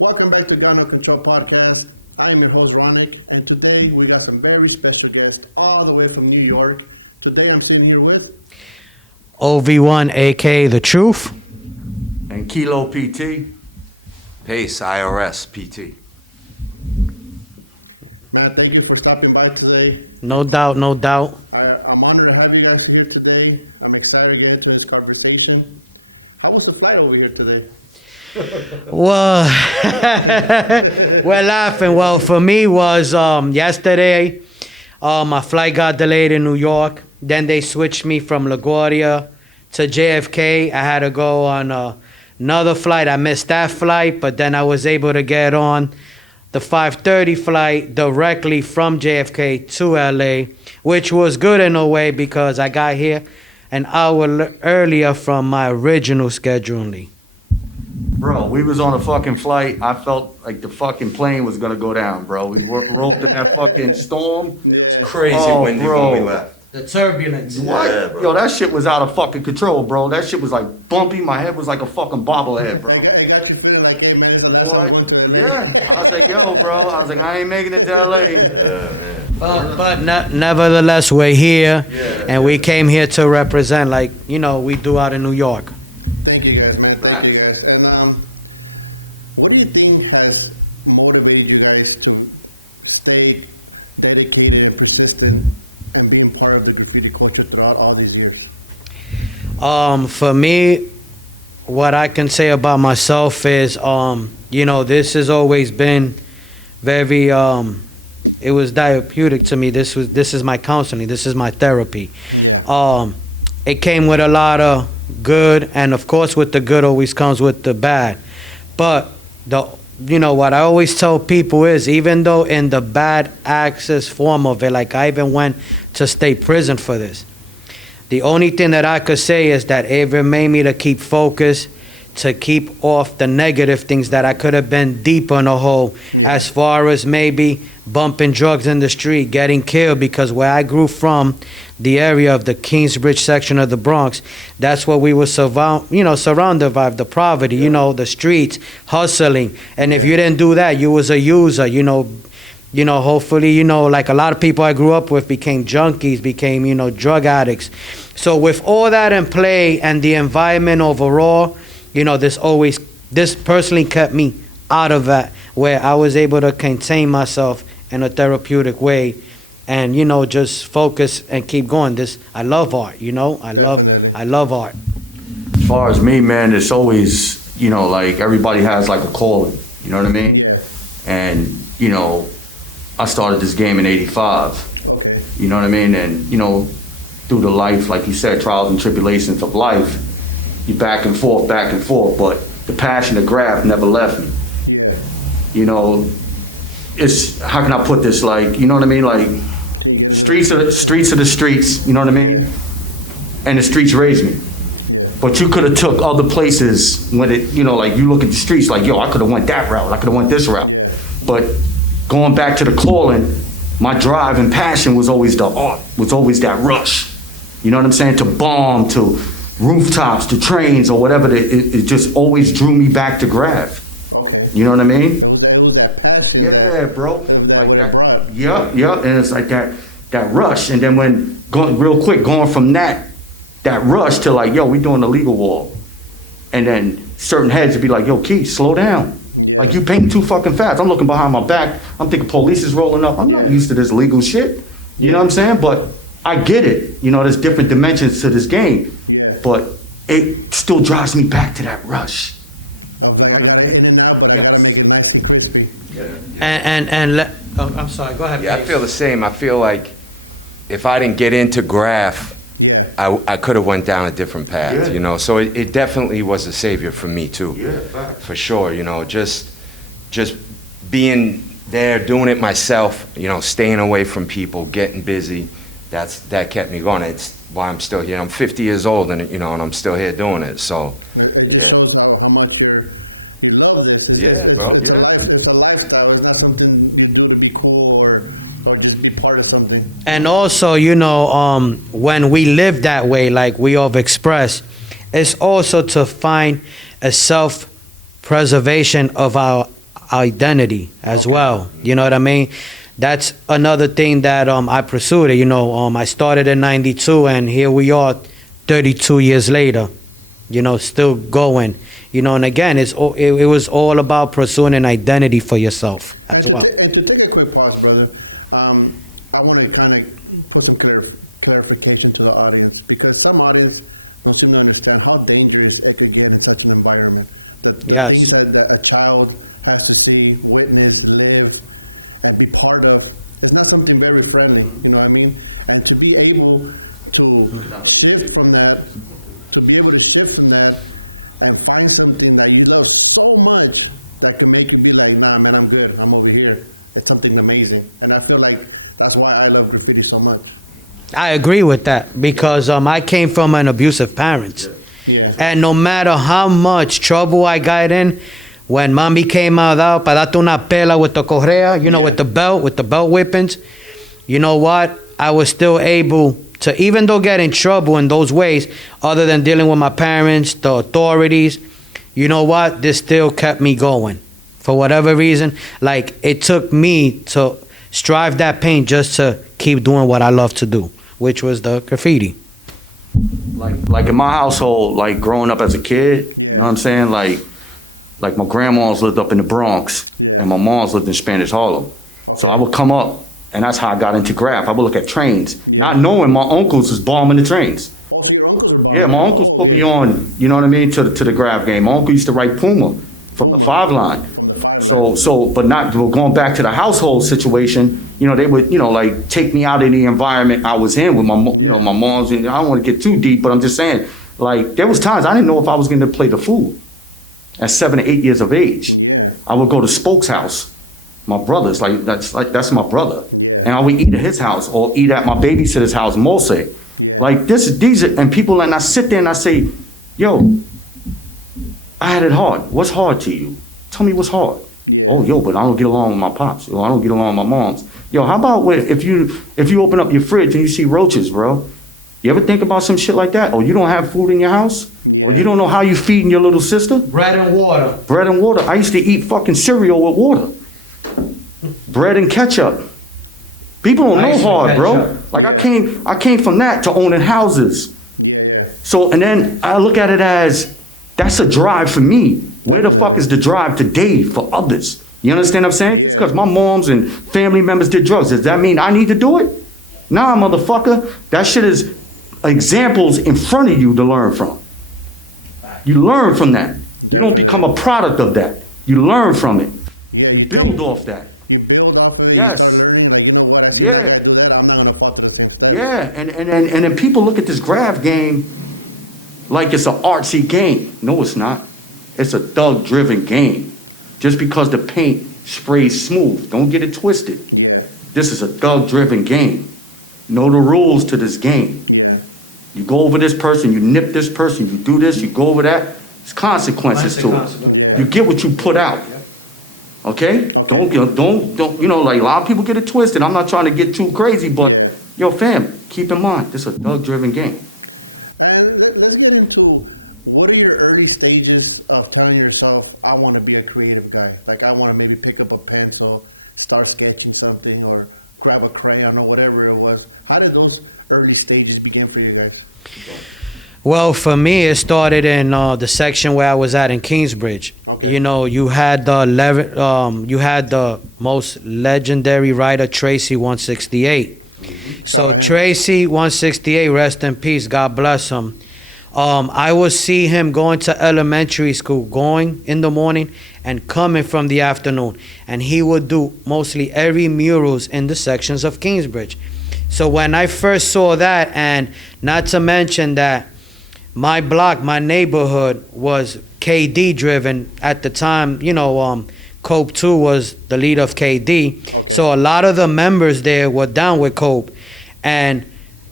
Welcome back to Gun No Control Podcast. I am your host, Ronick, and today we got some very special guests all the way from New York. Today I'm sitting here with OV1, aka The Truth. And Kelo PT. Pace, IRS, PT. Man, thank you for stopping by today. No doubt, no doubt. I'm honored to have you guys here today. I'm excited to get into this conversation. How was the flight over here today? Well, we're laughing. Well, for me was yesterday, my flight got delayed in New York. Then they switched me from LaGuardia to JFK. I had to go on another flight. I missed that flight, but then I was able to get on the 5:30 flight directly from JFK to LA, which was good in a way because I got here an hour earlier from my original scheduling. Bro, we was on a fucking flight. I felt like the fucking plane was gonna go down, bro. We rolled in that fucking storm. It's crazy windy bro. when we left. The turbulence. What? Yeah, bro. Yo, that shit was out of fucking control, bro. That shit was like bumpy. My head was like a fucking bobblehead, bro. I got you feeling like, hey man, it's the last time I went to What? LA. Yeah. I was like, yo, bro. I was like, I ain't making it to LA. Yeah, man. But nevertheless, we're here, and we came here to represent, like, we do out in New York. Thank you guys, man. Thank you guys. And what do you think has motivated you guys to stay dedicated and persistent and being part of the graffiti culture throughout all these years? For me, what I can say about myself is, this has always been very, it was therapeutic to me. This is my counseling. This is my therapy. It came with a lot of good, and of course, with the good always comes with the bad. But what I always tell people is, even though in the bad access form of it, like I even went to state prison for this, the only thing that I could say is that it made me to keep focused, to keep off the negative things that I could have been deeper in a hole, as far as maybe bumping drugs in the street, getting killed, because where I grew from, the area of the Kingsbridge section of the Bronx, that's what we were surrounded by, the poverty, the streets, hustling. And if you didn't do that, you was a user, hopefully, like a lot of people I grew up with became junkies, became, drug addicts. So with all that in play and the environment overall, this personally kept me out of that, where I was able to contain myself in a therapeutic way and, just focus and keep going. I love art, I love art. As far as me, man, it's always, like everybody has like a calling. You know what I mean? Yeah. And, I started this game in '85. Okay. You know what I mean? And, through the life, like you said, trials and tribulations of life, you back and forth, but the passion to graph never left me. Yeah. It's, how can I put this? Like, you know what I mean? Like, streets are the streets, you know what I mean? And the streets raised me. But you could have took other places when it, like you look at the streets, like, yo, I could have went that route, I could have went this route. But going back to the calling, my drive and passion was always the art, was always that rush. You know what I'm saying? To bomb, to rooftops, to trains, or whatever. It just always drew me back to graph. Okay. You know what I mean? It was that passion. Yeah, bro. It was that Like that. drive. Yeah. And it's like that rush. And then when going from that rush to like, yo, we doing the legal wall. And then certain heads would be like, yo, Keith, slow down. Like, you painting too fucking fast. I'm looking behind my back. I'm thinking police is rolling up. I'm not used to this legal shit. You know what I'm saying? But I get it. There's different dimensions to this game. Yeah. But it still drives me back to that rush. I'm making it now, but I gotta make it nice and crispy. I'm sorry, go ahead. Yeah, I Pace. feel the same. I feel like if I didn't get into graph, I could have went down a different path, Yeah. So it definitely was a savior for me too. Yeah, fact. For sure, just being there, doing it myself, staying away from people, getting busy, that kept me going. It's why I'm still here. I'm 50 years old and and I'm still here doing it. So yeah. It shows how much you love this. Yeah, bro. Yeah. It's a lifestyle. It's not something you do to be cool or just be part of something. And also, when we live that way, like we have expressed, it's also to find a self-preservation of our identity as well. You know what I mean? That's another thing that I pursued. You know, I started in '92, and here we are, 32 years later. You know, still going. You know, and again, it was all about pursuing an identity for yourself as well. And to take a quick pause, brother, I want to kind of put some clarification to the audience, because some audience don't seem to understand how dangerous it can get in such an environment. The Yes. things that a child has to see, witness, live, and be part of, it's not something very friendly, you know what I mean? And to be able to shift from that, and find something that you love so much that can make you be like, nah, man, I'm good. I'm over here. It's something amazing. And I feel like that's why I love graffiti so much. I agree with that because I came from an abusive parents. Yeah. And no matter how much trouble I got in, when mommy came out para darte una pela with the correa, you know, with the belt whippings, you know what? I was still able to, even though get in trouble in those ways, other than dealing with my parents, the authorities, you know what? This still kept me going. For whatever reason, like it took me to strive that pain just to keep doing what I love to do, which was the graffiti. Like in my household, like growing up as a kid, you know what I'm saying? Like my grandma's lived up in the Bronx and my mom's lived in Spanish Harlem. So I would come up and that's how I got into graph. I would look at trains, not knowing my uncles was bombing the trains. Yeah, my uncles put me on, you know what I mean, to the graph game. My uncle used to write Puma from the 5 line. But going back to the household situation, you know, they would, you know, like take me out of the environment I was in with my mom's, and I don't want to get too deep, but I'm just saying, like, there was times I didn't know if I was going to play the fool at 7 or 8 years of age. I would go to Spoke's house, my brother's, that's my brother, and I would eat at his house or eat at my babysitter's house, Mose. Like these are, and people, and I sit there and I say, yo, I had it hard. What's hard to you? Tell me what's hard. Oh, yo, but I don't get along with my pops. Yo, I don't get along with my moms. Yo, how about if you open up your fridge and you see roaches, bro? You ever think about some shit like that? Or you don't have food in your house? Or you don't know how you feeding your little sister? Bread and water. Bread and water. I used to eat fucking cereal with water. Bread and ketchup. People don't know hard, bro. Like I came from that to owning houses. So, and then I look at it as, that's a drive for me. Where the fuck is the drive today for others? You understand what I'm saying? Just because my moms and family members did drugs, does that mean I need to do it? Nah, motherfucker. That shit is examples in front of you to learn from. You learn from that. You don't become a product of that. You learn from it. You build off that. Yes. Yeah. Yeah. And then people look at this graph game like it's an artsy game. No, it's not. It's a thug-driven game. Just because the paint sprays smooth, don't get it twisted. This is a thug-driven game. Know the rules to this game. You go over this person, you nip this person, you do this, you go over that. There's consequences to it. You get what you put out. Okay? Don't, you know, like a lot of people get it twisted. I'm not trying to get too crazy, but yo, fam, keep in mind, this is a thug-driven game. Let's get into, what are your early stages of telling yourself, I want to be a creative guy? Like, I want to maybe pick up a pencil, start sketching something, or grab a crayon, or whatever it was. How did those early stages begin for you guys? Well, for me, it started in the section where I was at in Kingsbridge. Okay. You know, you had the most legendary writer, Tracy 168. So Tracy 168, rest in peace, God bless him. I would see him going to elementary school, going in the morning and coming from the afternoon. And he would do mostly every murals in the sections of Kingsbridge. So when I first saw that, and not to mention that my block, my neighborhood was KD driven at the time, you know, Cope 2 was the leader of KD. So a lot of the members there were down with Cope. And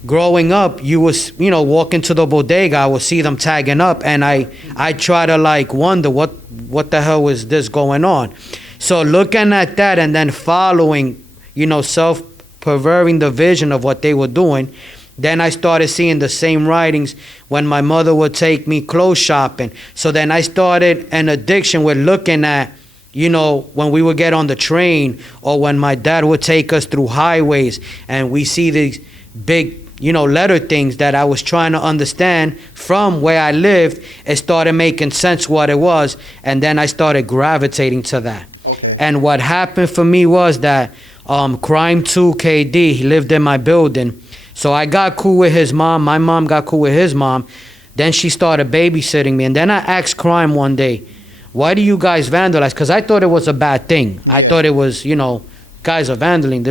growing up, you was, you know, walk into the bodega, I would see them tagging up, and I try to like wonder what the hell was this going on. So looking at that and then following, you know, self-perverting the vision of what they were doing, then I started seeing the same writings when my mother would take me clothes shopping. So then I started an addiction with looking at you know, when we would get on the train or when my dad would take us through highways and we see these big, you know, letter things that I was trying to understand from where I lived, it started making sense what it was, and then I started gravitating to that. Okay. And what happened for me was that Crime 2 KD, he lived in my building. So I got cool with his mom. My mom got cool with his mom. Then she started babysitting me. And then I asked Crime one day, why do you guys vandalize? Because I thought it was a bad thing. I thought it was, you know, guys are vandaling.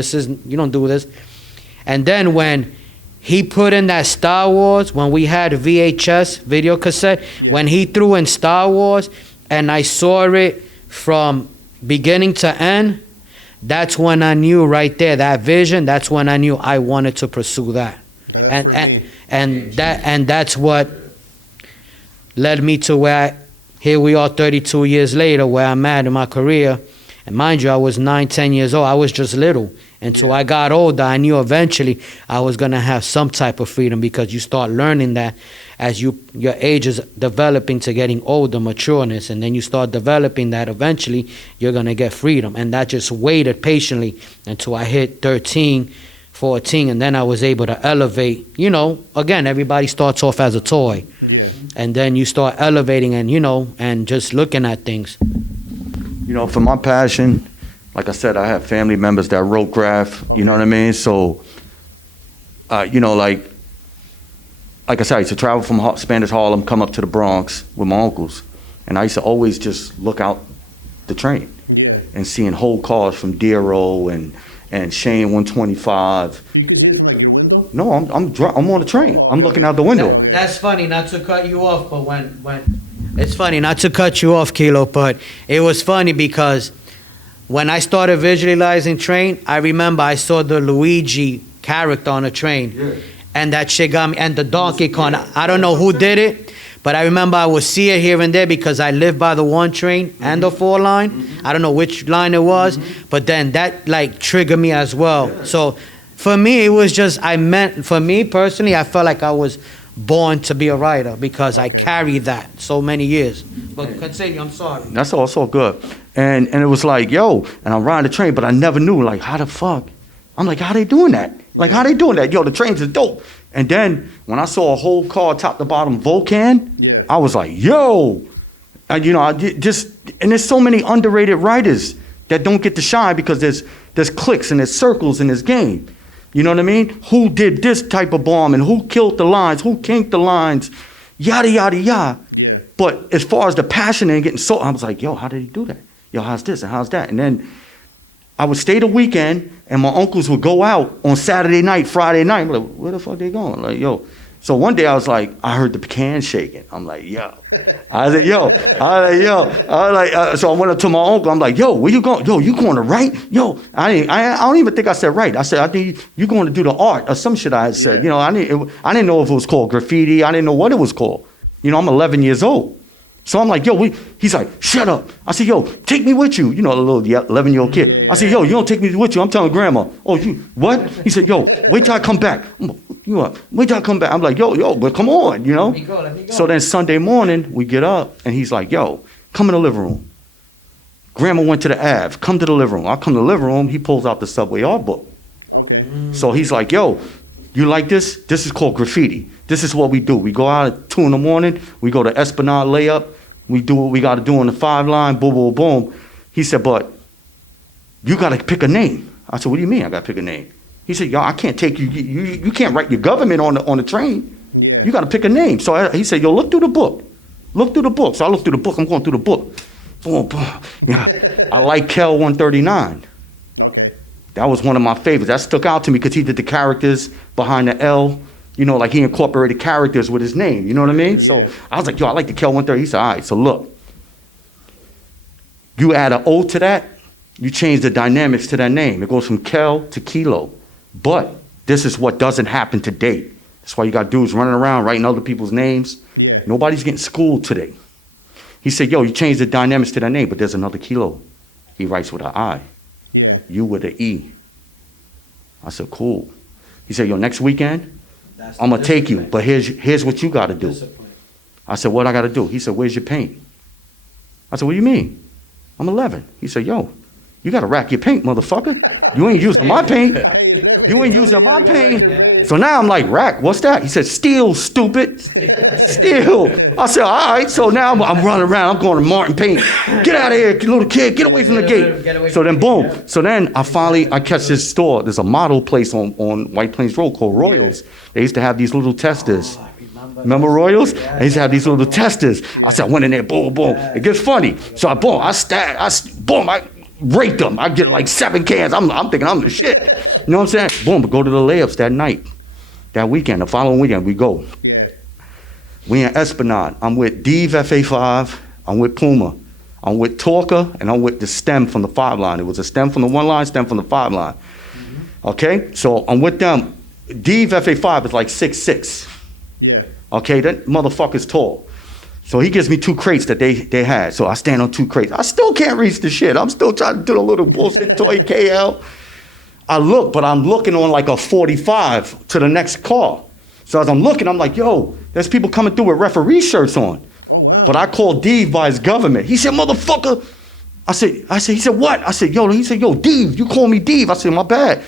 You don't do this. And then when he put in that Star Wars, when we had VHS, video cassette, when he threw in Star Wars and I saw it from beginning to end, that's when I knew right there, that vision, that's when I knew I wanted to pursue that. And that's what led me to where here we are 32 years later, where I'm at in my career. And mind you, I was 9, 10 years old. I was just little. Until I got older, I knew eventually I was going to have some type of freedom, because you start learning that as your age is developing to getting older, matureness, and then you start developing that eventually you're going to get freedom. And that just waited patiently until I hit 13, 14, and then I was able to elevate. You know, again, everybody starts off as a toy. Yeah. And then you start elevating and, you know, and just looking at things. You know, for my passion, like I said, I have family members that wrote graph, you know what I mean? So, you know, like I said, I used to travel from Spanish Harlem, come up to the Bronx with my uncles. And I used to always just look out the train and seeing whole cars from Dero and Shane 125. You can see it like your window? No, I'm on the train. I'm looking out the window. That's funny, not to cut you off, but when it's funny, not to cut you off, Kilo, but it was funny because when I started visualizing train, I remember I saw the Luigi character on a train. Yeah. And that shit got me, and the Donkey Kong. I don't know who did it, but I remember I would see it here and there because I lived by the 1 train and the 4 line. I don't know which line it was, but then that like triggered me as well. Yeah. So for me, it was just, for me personally, I felt like I was born to be a writer because I carried that so many years. But continue, I'm sorry. That's all good. And it was like, yo, and I'm riding the train, but I never knew, like, how the fuck? I'm like, how they doing that? Like, how they doing that? Yo, the trains are dope. And then when I saw a whole car top to bottom Vulcan, I was like, yo. And, you know, and there's so many underrated writers that don't get to shine because there's clicks and there's circles in this game. You know what I mean? Who did this type of bomb and who killed the lines, who kinked the lines, yada, yada, yada. Yeah. But as far as the passion and getting so, I was like, yo, how did he do that? Yo, how's this and how's that? And then I would stay the weekend and my uncles would go out on Saturday night, Friday night. I'm like, where the fuck they going? Like, yo. So one day I was like, I heard the can shaking. I'm like, yo. I was like, so I went up to my uncle. I'm like, yo, where you going? Yo, you going to write? Yo, I don't even think I said right. I said, I think you going to do the art or some shit I had said. You know, I didn't know if it was called graffiti. I didn't know what it was called. You know, I'm 11 years old. So I'm like, yo, he's like, shut up. I said, yo, take me with you. You know, the little 11-year-old kid. I said, yo, you don't take me with you. I'm telling grandma. Oh, you, what? He said, yo, wait till I come back. Wait till I come back. I'm like, yo, but come on, you know? Let me go. So then Sunday morning, we get up, and he's like, yo, come in the living room. Grandma went to the Ave. Come to the living room. I come to the living room. He pulls out the Subway art book. Okay. So he's like, yo, you like this? This is called graffiti. This is what we do. We go out at 2 in the morning. We go to Esplanade layup. We do what we got to do on the 5 line. Boom, boom, boom. He said, but you got to pick a name. I said, what do you mean I got to pick a name? He said, yo, I can't take you. You can't write your government on the train. Yeah. You got to pick a name. So he said, yo, look through the book. Look through the book. So I look through the book. I'm going through the book. Boom, boom. Yeah. I like Kel 139. Okay. That was one of my favorites. That stuck out to me because he did the characters behind the L. You know, like he incorporated characters with his name. You know what I mean? So I was like, yo, I like the Kel 130. He said, all right, so look. You add an O to that, you change the dynamics to that name. It goes from Kel to Kilo. But this is what doesn't happen today. That's why you got dudes running around writing other people's names. Yeah. Nobody's getting schooled today. He said, yo, you change the dynamics to that name, but there's another Kilo. He writes with an I. Yeah. You with an E. I said, cool. He said, yo, next weekend, I'm going to take you, but here's what you got to do. I said, what I got to do? He said, where's your paint? I said, what do you mean? I'm 11. He said, yo, you gotta rack your paint, motherfucker. You ain't using my paint. You ain't using my paint. So now I'm like, rack, what's that? He said, steel, stupid. Steel. I said, all right. So now I'm running around. I'm going to Martin Paint. Get out of here, little kid. Get away from the gate. So then, boom. So then I catch this store. There's a model place on White Plains Road called Royals. They used to have these little testers. Remember Royals? I used to have these little testers. I said, I went in there, boom, boom. It gets funny. So I rate them. I get like 7 cans. I'm thinking I'm the shit. You know what I'm saying? Boom, but go to the layups that night. That weekend, the following weekend, we go. Yeah. We in Esplanade. I'm with Dave FA5. I'm with Puma. I'm with Talker, and I'm with the stem from the 5 line. It was a stem from the 1 line, stem from the 5 line. Okay? So I'm with them. Dave FA5 is like 6'6". Yeah. Okay? That motherfucker's tall. So he gives me 2 crates that they had. So I stand on 2 crates. I still can't reach the shit. I'm still trying to do the little bullshit toy KL. I look, but I'm looking on like a 45 to the next car. So as I'm looking, I'm like, yo, there's people coming through with referee shirts on. Oh, wow. But I called Dave by his government. He said, motherfucker. He said, what? I said, yo, Dave, you call me Dave. I said, my bad.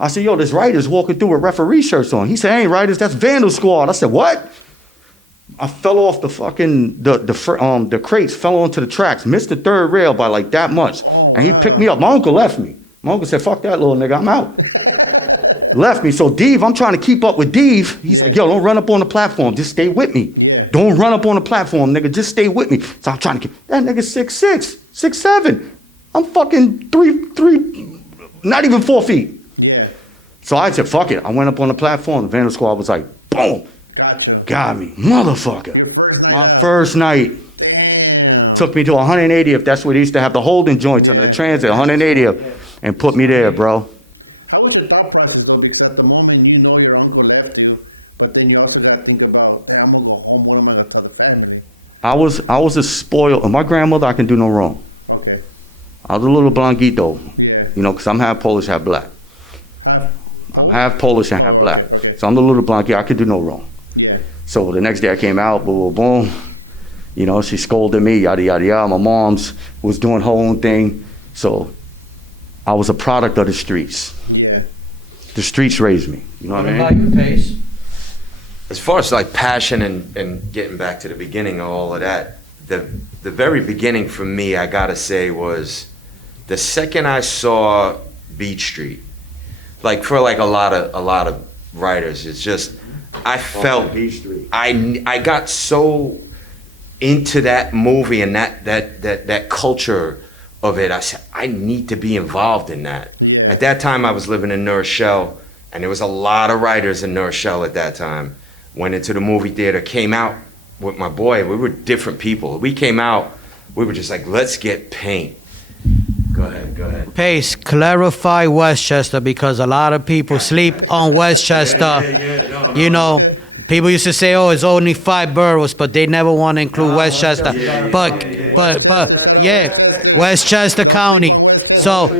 I said, yo, there's writers walking through with referee shirts on. He said, ain't writers, that's Vandal Squad. I said, what? I fell off the fucking, the crates, fell onto the tracks, missed the 3rd rail by like that much. And he picked me up. My uncle left me. My uncle said, fuck that little nigga, I'm out. Left me. So Dave, I'm trying to keep up with Dave. He's like, yo, don't run up on the platform. Just stay with me. Yeah. Don't run up on the platform, nigga. Just stay with me. So I'm trying to keep, that nigga 6'6", 6'7". I'm fucking three, not even 4 feet. Yeah. So I said, fuck it. I went up on the platform. The Vandal Squad was like, boom. Gotcha. Got me. Motherfucker. Your first night My out. first night. Damn. Took me to 180th. That's where they used to have the holding joints on the transit, 180th. And put me there, bro. How was your thought process though? Because at the moment you know your uncle left you, but then you also got to think about, hey, I'm gonna go home. What am I gonna tell the family? I was a spoiled. My grandmother, I can do no wrong. Okay. I was a little blanquito, Yeah. you know, because I'm half Polish, half black. Uh, I'm half Polish and half black. So I'm the little blanquito. I can do no wrong. yeah. So the next day I came out, boom, boom, boom. You know, she scolded me, yada, yada, yada. My mom's was doing her own thing. So I was a product of the streets. Yeah. The streets raised me. You know what I mean? about you, Pace? As far as like passion and getting back to the beginning of all of that, the very beginning for me, I gotta say, was the second I saw Beach Street. Like for like a lot of writers, it's just I felt Beach Street. I got so into that movie and that culture of it. I said I need to be involved in that. Yeah. At that time, I was living in New Rochelle, and there was a lot of writers in New Rochelle at that time. Went into the movie theater, came out with my boy. We were different people. We came out, we were just like, let's get paint. Go ahead. Pace, clarify Westchester because a lot of people sleep on Westchester. You know, people used to say, "Oh, it's only 5 boroughs," but they never want to include Westchester. But yeah, Westchester County. So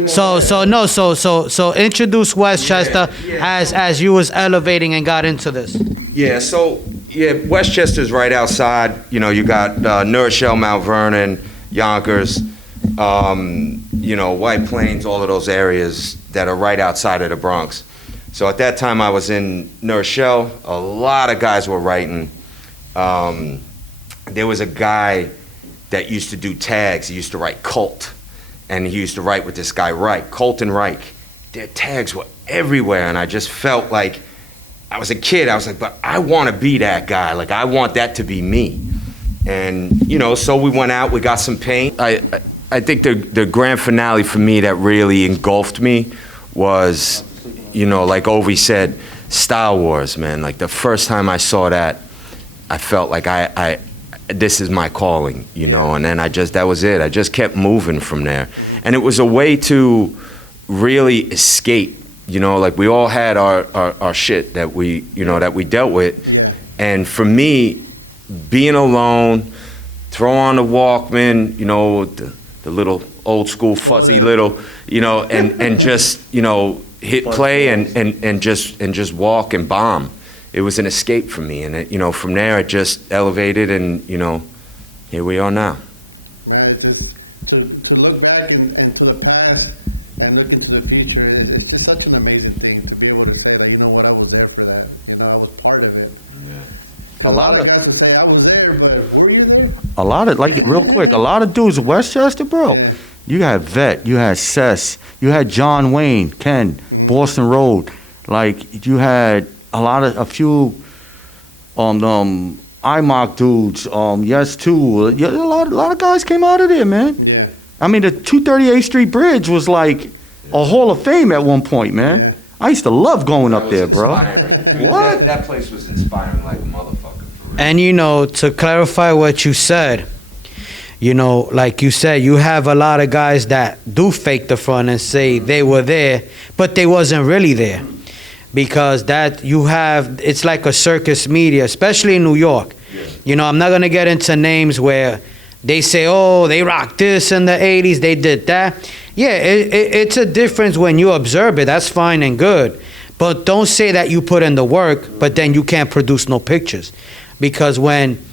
introduce Westchester as you was elevating and got into this. Yeah, so Westchester's right outside. You know, you got New Rochelle, Mount Vernon, Yonkers, White Plains, all of those areas that are right outside of the Bronx. So at that time I was in New Rochelle, a lot of guys were writing. There was a guy that used to do tags. He used to write Cult, and he used to write with this guy Reich, Colton Reich. Their tags were everywhere, and I just felt like, I was a kid, I was like, but I want to be that guy. Like, I want that to be me. And, so we went out, we got some paint. I think the grand finale for me that really engulfed me was, like Ovie said, Star Wars, man. Like, the first time I saw that, I felt like this is my calling, and then that was it. I just kept moving from there. And it was a way to really escape, like we all had our shit that we dealt with. And for me, being alone, throw on the Walkman, the little old school fuzzy little, and just, hit play and just walk and bomb. It was an escape for me, and from there it just elevated, and here we are now. Man, it's just, to look to the past and look into the future, it's just such an amazing thing to be able to say, like, you know what, I was there for that. You know, I was part of it. A lot of guys would say I was there, but were you there? A lot of, like, real quick, a lot of dudes in Westchester, bro. You had Vet, you had Cess, you had John Wayne, Ken, Boston Road. Like, you had a few, IMOC dudes, Yes Too. Yeah, a lot of guys came out of there, man. Yeah. I mean, the 238th Street Bridge was like a Hall of Fame at one point, man. I used to love going up there, bro. What? That place was inspiring like a motherfucker. For real. And, you know, to clarify what you said, you know, like you said, you have a lot of guys that do fake the front and say they were there, but they wasn't really there. Because that you have, it's like a circus media, especially in New York. You know, I'm not going to get into names where they say, oh, they rocked this in the 80s, they did that. Yeah, it's a difference when you observe it. That's fine and good. But don't say that you put in the work, but then you can't produce no pictures. Because when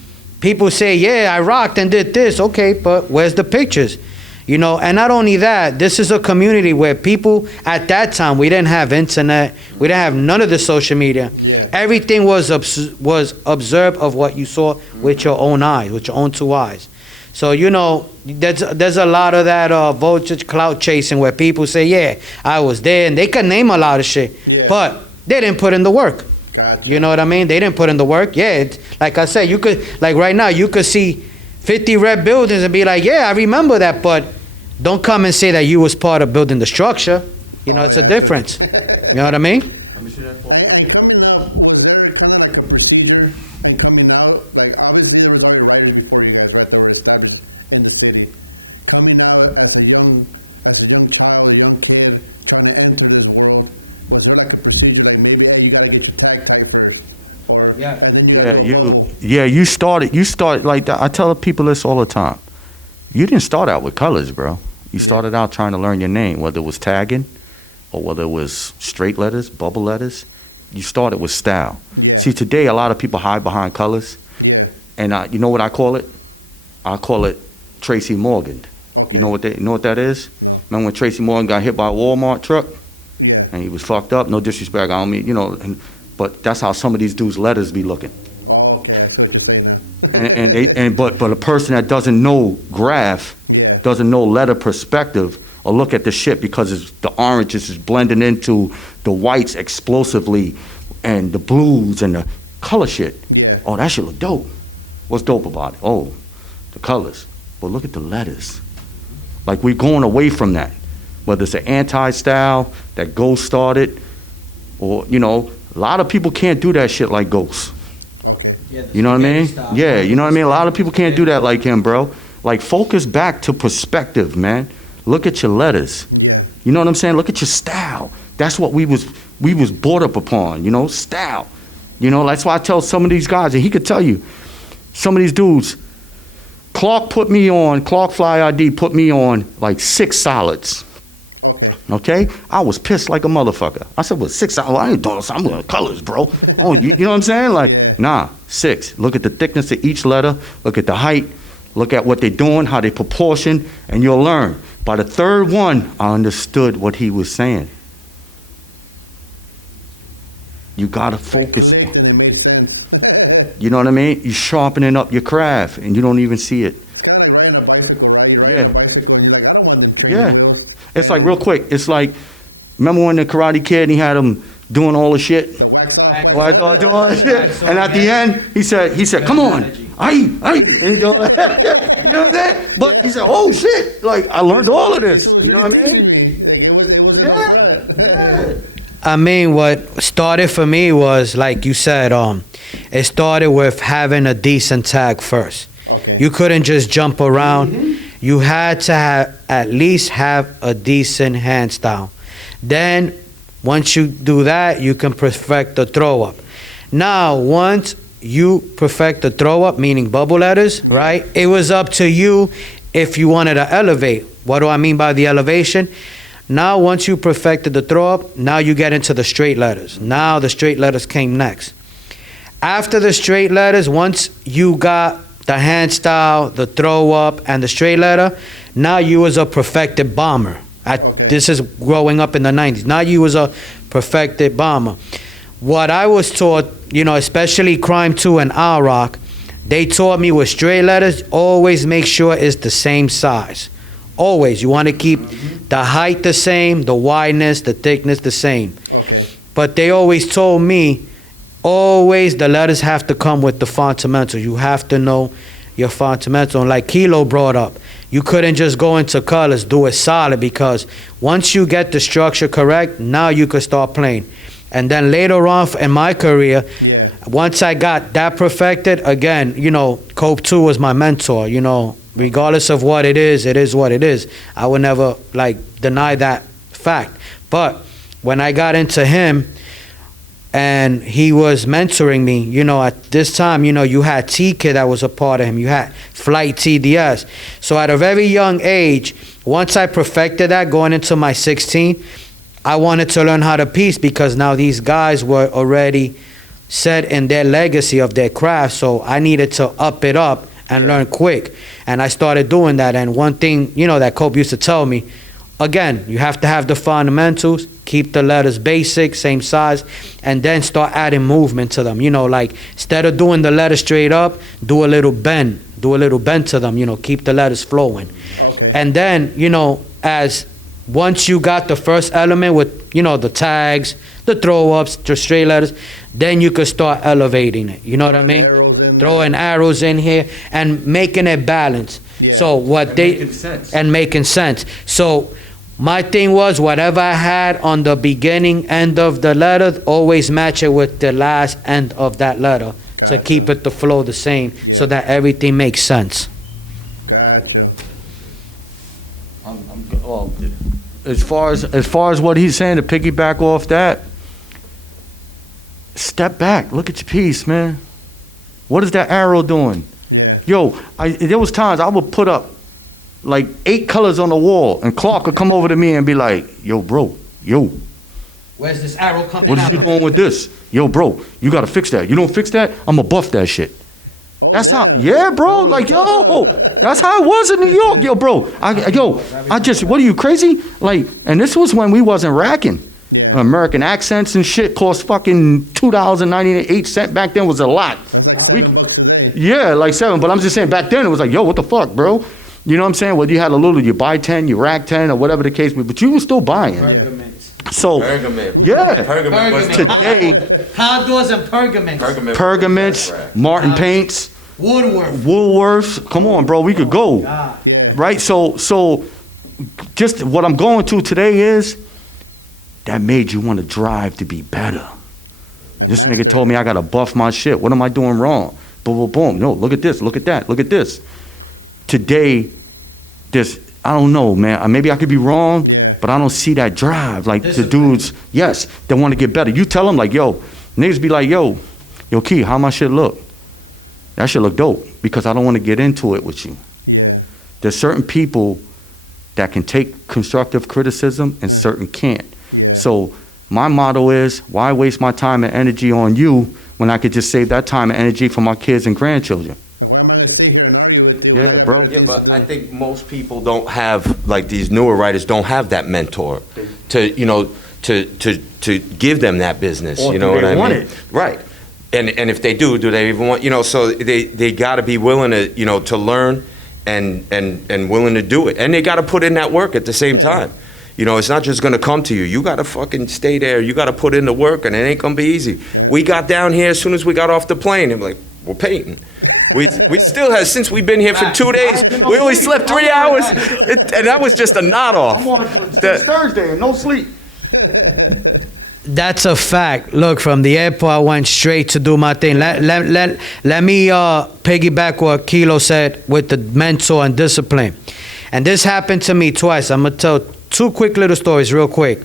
people say, yeah, I rocked and did this, okay, but where's the pictures? You know, and not only that, this is a community where people, at that time, we didn't have internet, we didn't have none of the social media. Yeah. Everything was observed of what you saw with your own eyes, with your own two eyes. So, you know, there's a lot of that voltage clout chasing where people say, yeah, I was there, and they can name a lot of shit, Yeah. but they didn't put in the work. Gotcha. You know what I mean? They didn't put in the work. Yeah, like I said, you could, like right now, you could see 50 red buildings and be like, yeah, I remember that, but don't come and say that you was part of building the structure. You know, it's a difference. You know what I mean? Like coming out, was there kind of like a procedure in coming out? Like, obviously there was already writers before you guys, right, that were established in the city. Coming out as a young child, a young kid, trying to enter this world, was there like a procedure, like maybe, hey, you gotta get your tag first? Or, Yeah. and then You started like that. I tell people this all the time. You didn't start out with colors, bro. You started out trying to learn your name, whether it was tagging or whether it was straight letters, bubble letters. You started with style. Yeah. See, today a lot of people hide behind colors, Yeah. and you know what I call it? I call it Tracy Morgan. You know what that is? Remember when Tracy Morgan got hit by a Walmart truck Yeah. and he was fucked up? No disrespect, I don't mean, you know, but that's how some of these dudes' letters be looking. Oh, okay, I see what you're saying now. But a person that doesn't know graph, doesn't know letter perspective, or look at the shit because the oranges is blending into the whites explosively, and the blues and the color shit. Yeah. Oh, that shit look dope. What's dope about it? Oh, the colors. But look at the letters. Like, we're going away from that. Whether it's an anti-style that Ghost started, or, you know, a lot of people can't do that shit like Ghost. You know what I mean? Yeah, you know what I mean? A lot of people can't do that like him, bro. Like, focus back to perspective, man. Look at your letters. You know what I'm saying? Look at your style. That's what we was brought up upon, you know, style. You know, that's why I tell some of these guys, and he could tell you, some of these dudes, Clark Fly ID put me on like 6 solids. Okay? I was pissed like a motherfucker. I said, well, 6 solids, I ain't doing this. I'm doing colors, bro. Oh, you know what I'm saying? Like, nah, 6. Look at the thickness of each letter. Look at the height. Look at what they're doing, how they proportion, and you'll learn. By the 3rd one, I understood what he was saying. You gotta focus on. You know what I mean? You're sharpening up your craft, and you don't even see it. Yeah. Yeah. It's like, real quick, it's like, remember when the Karate Kid, he had him doing all the shit? And at the end, he said, come on, aye. And he doing that. You know what I'm saying? But he said, oh shit, like, I learned all of this. You know what I mean? Yeah. I mean, what started for me was, like you said, it started with having a decent tag first. Okay. You couldn't just jump around. You had to at least have a decent hand style. Then, once you do that, you can perfect the throw up. Now, once you perfect the throw up, meaning bubble letters, right? It was up to you if you wanted to elevate. What do I mean by the elevation? Now, once you perfected the throw up, now you get into the straight letters. Now the straight letters came next. After the straight letters, once you got the hand style, the throw up, and the straight letter, now you was a perfected bomber. This is growing up in the 90s. Now you was a perfected bomber. What I was taught, especially Crime 2 and Owl Rock, they taught me with straight letters, always make sure it's the same size. Always. You want to keep the height the same, the wideness, the thickness the same. But they always told me, always the letters have to come with the fundamental. You have to know your fundamental. And like Kelo brought up, you couldn't just go into colors, do it solid, because once you get the structure correct, now you could start playing. And then later on in my career, once I got that perfected, again, Cope 2 was my mentor, regardless of what it is what it is. I would never, deny that fact. But when I got into him, and he was mentoring me, at this time, you had T-Kid that was a part of him. You had Flight TDS. So at a very young age, once I perfected that, going into my 16, I wanted to learn how to piece, because now these guys were already set in their legacy of their craft. So I needed to up it up and learn quick. And I started doing that. And one thing, that Cope used to tell me, again, you have to have the fundamentals, keep the letters basic, same size, and then start adding movement to them. Instead of doing the letters straight up, do a little bend to them, keep the letters flowing. Okay. And then, as once you got the first element with, the tags, the throw-ups, the straight letters, then you could start elevating it. You know what I mean? Throwing arrows in here and making it balanced. Yeah. So making sense. So my thing was, whatever I had on the beginning end of the letter, always match it with the last end of that letter. Gotcha. To keep it the flow the same, so that everything makes sense. Gotcha. As far as what he's saying, to piggyback off that, step back, look at your piece, man. What is that arrow doing? Yo, there was times I would put up 8 colors on the wall, and Clark would come over to me and be like, yo, bro, where's this arrow coming what are you doing with this? Yo, bro, you got to fix that. You don't fix that, I'm going to buff that shit. That's how, yeah, bro, that's how it was in New York. Yo, bro, what are you, crazy? And this was when we wasn't racking. American accents and shit cost fucking $2.98 back then was a lot. Like 7, but I'm just saying back then it was yo, what the fuck, bro? You know what I'm saying? Well, you had a little, you buy 10, you rack 10, or whatever the case may be, but you were still buying. So, Pergament was today. Condors and Pergaments, Martin Paints, Woolworths. Come on, bro, we could go. Right? So just what I'm going to today is, that made you want to drive to be better. This nigga told me I gotta buff my shit. What am I doing wrong? Boom, boom, boom. No, look at this, look at that, look at this. Today, I don't know, man. Maybe I could be wrong, but I don't see that drive. The dudes, yes, they want to get better. You tell them, yo, niggas be like, yo, Key, how my shit look? That shit look dope, because I don't want to get into it with you. There's certain people that can take constructive criticism and certain can't. So my motto is, why waste my time and energy on you when I could just save that time and energy for my kids and grandchildren? Yeah, bro. Yeah, but I think most people don't have, these newer writers don't have that mentor to give them that business. Or you know what I want mean? It. Right. And if they do they even want, so they got to be willing to, to learn and willing to do it. And they got to put in that work at the same time. It's not just going to come to you. You got to fucking stay there. You got to put in the work, and it ain't going to be easy. We got down here as soon as we got off the plane, and we're painting. We still have, since we've been here for 2 days, we only slept 3 hours, and that was just a nod off. I'm on since Thursday and no sleep. That's a fact. Look, from the airport, I went straight to do my thing. Let me piggyback what Kelo said with the mentor and discipline. And this happened to me twice. I'm going to tell 2 quick little stories real quick.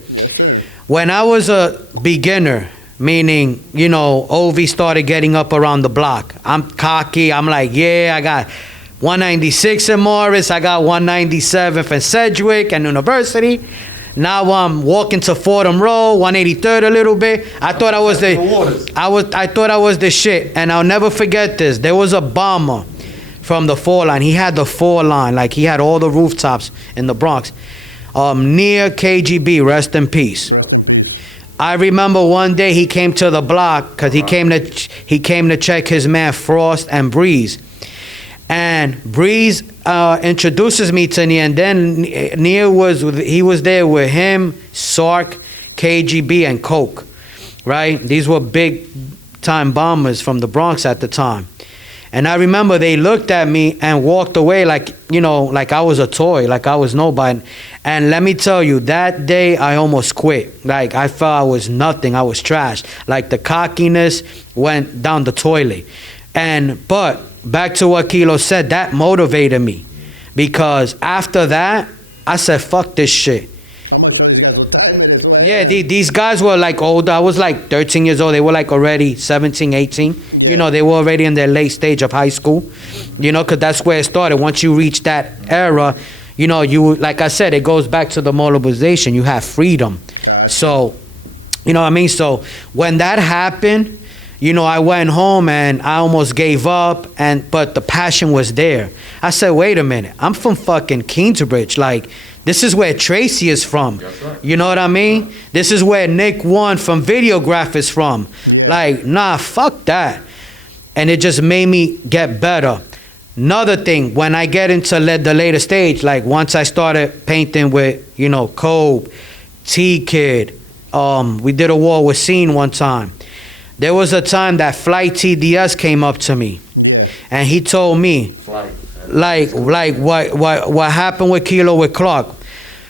When I was a beginner, meaning, Ovie started getting up around the block. I'm cocky. I'm like, yeah, I got 196 in Morris. I got 197th in Sedgwick and University. Now I'm walking to Fordham Road, 183rd a little bit. I thought I was the shit. And I'll never forget this. There was a bomber from the 4 line. He had the 4 line, like he had all the rooftops in the Bronx. Near KGB, rest in peace. I remember one day he came to the block because he came to check his man Frost and Breeze. And Breeze introduces me to Nia, and then Nia was there with him, Sark, KGB, and Coke, right? These were big time bombers from the Bronx at the time. And I remember they looked at me and walked away like, you know, like I was a toy, like I was nobody. And let me tell you, that day I almost quit. Like I felt I was nothing, I was trash. Like the cockiness went down the toilet. But back to what Kilo said, that motivated me. Because after that, I said, fuck this shit. How much are these guys with time? Yeah, these guys were like older. I was like 13 years old. They were like already 17, 18. You know, they were already in their late stage of high school. You know, because that's where it started. Once you reach that era, you know, you, like I said, it goes back to the mobilization. You have freedom. So, you know what I mean? So when that happened, you know, I went home and I almost gave up, but the passion was there. I said, wait a minute, I'm from fucking Kingsbridge. Like, this is where Tracy is from. That's right. You know what I mean? This is where Nick One from Videograph is from. Yeah. Like, nah, fuck that. And it just made me get better. Another thing, when I get into the later stage, like once I started painting with, you know, Kobe, T-Kid, we did a war with Scene one time. There was a time that Flight TDS came up to me, and he told me, like what happened with Kilo with Clark,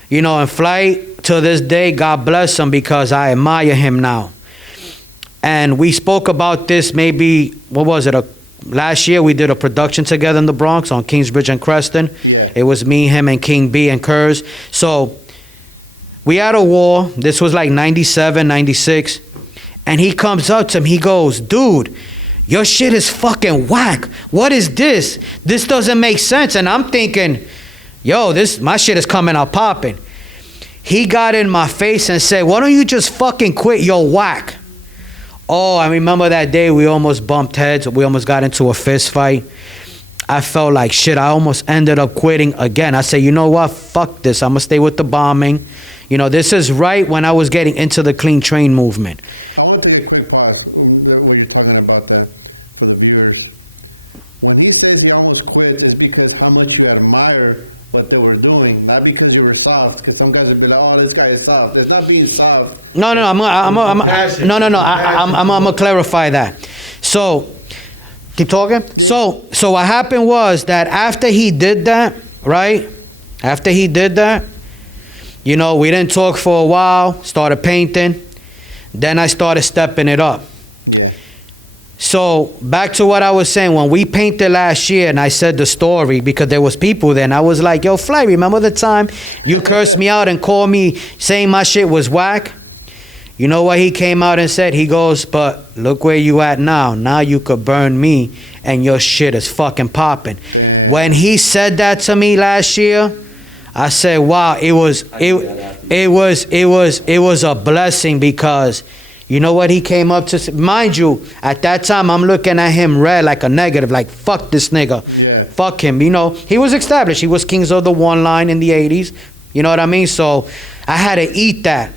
you know, and Flight to this day, God bless him, because I admire him now. And we spoke about this maybe, what was it, last year we did a production together in the Bronx on Kingsbridge and Creston. Yeah. It was me, him, and King B and Kurz. So we had a war. This was like 97, 96. And he comes up to me, he goes, dude, your shit is fucking whack. What is this? This doesn't make sense. And I'm thinking, yo, my shit is coming out popping. He got in my face and said, why don't you just fucking quit? You're whack. Oh, I remember that day we almost bumped heads. We almost got into a fist fight. I felt like shit. I almost ended up quitting again. I said, you know what? Fuck this. I'm going to stay with the bombing. You know, this is right when I was getting into the clean train movement. I want to take a quick pause what you're talking about that for the viewers. When he says he almost quit, it's because how much you admire what they were doing, not because you were soft. Because some guys would be like, "Oh, this guy is soft." It's not being soft. No, I'm gonna clarify that. So, keep talking. So what happened was that after he did that, right? After he did that, you know, we didn't talk for a while. Started painting. Then I started stepping it up. Yeah. So back to what I was saying, when we painted last year and I said the story because there was people there and I was like, yo, Fly, remember the time you cursed me out and called me saying my shit was whack? You know what he came out and said? He goes, but look where you at now. Now you could burn me and your shit is fucking popping. Yeah. When he said that to me last year, I said, wow, it was a blessing because you know what he came up to? Mind you, at that time, I'm looking at him red like a negative, like, fuck this nigga. Yeah. Fuck him. You know, he was established. He was Kings of the One line in the 80s. You know what I mean? So I had to eat that.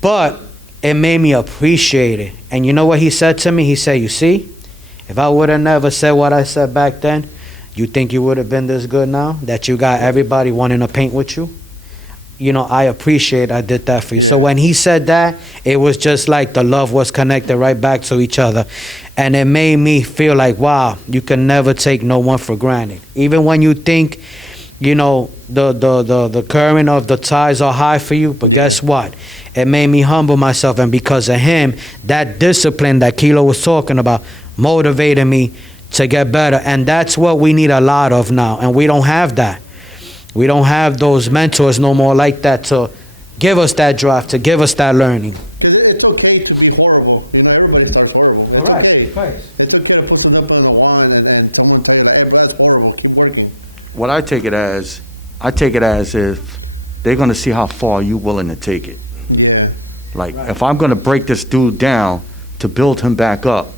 But it made me appreciate it. And you know what he said to me? He said, you see, if I would have never said what I said back then, you think you would have been this good now? That you got everybody wanting to paint with you? You know, I appreciate I did that for you. So when he said that, it was just like the love was connected right back to each other. And it made me feel like, wow, you can never take no one for granted. Even when you think, you know, the current of the ties are high for you, but guess what? It made me humble myself. And because of him, that discipline that Kilo was talking about motivated me to get better. And that's what we need a lot of now. And we don't have that. We don't have those mentors no more like that to give us that drive, to give us that learning. It's okay to be horrible. You know, everybody starts horrible. All right. It's okay to put some up on the wine and someone tell you that, hey, that's horrible. Keep working. What I take it as if they're going to see how far you're willing to take it. Yeah. Like, right. If I'm going to break this dude down to build him back up,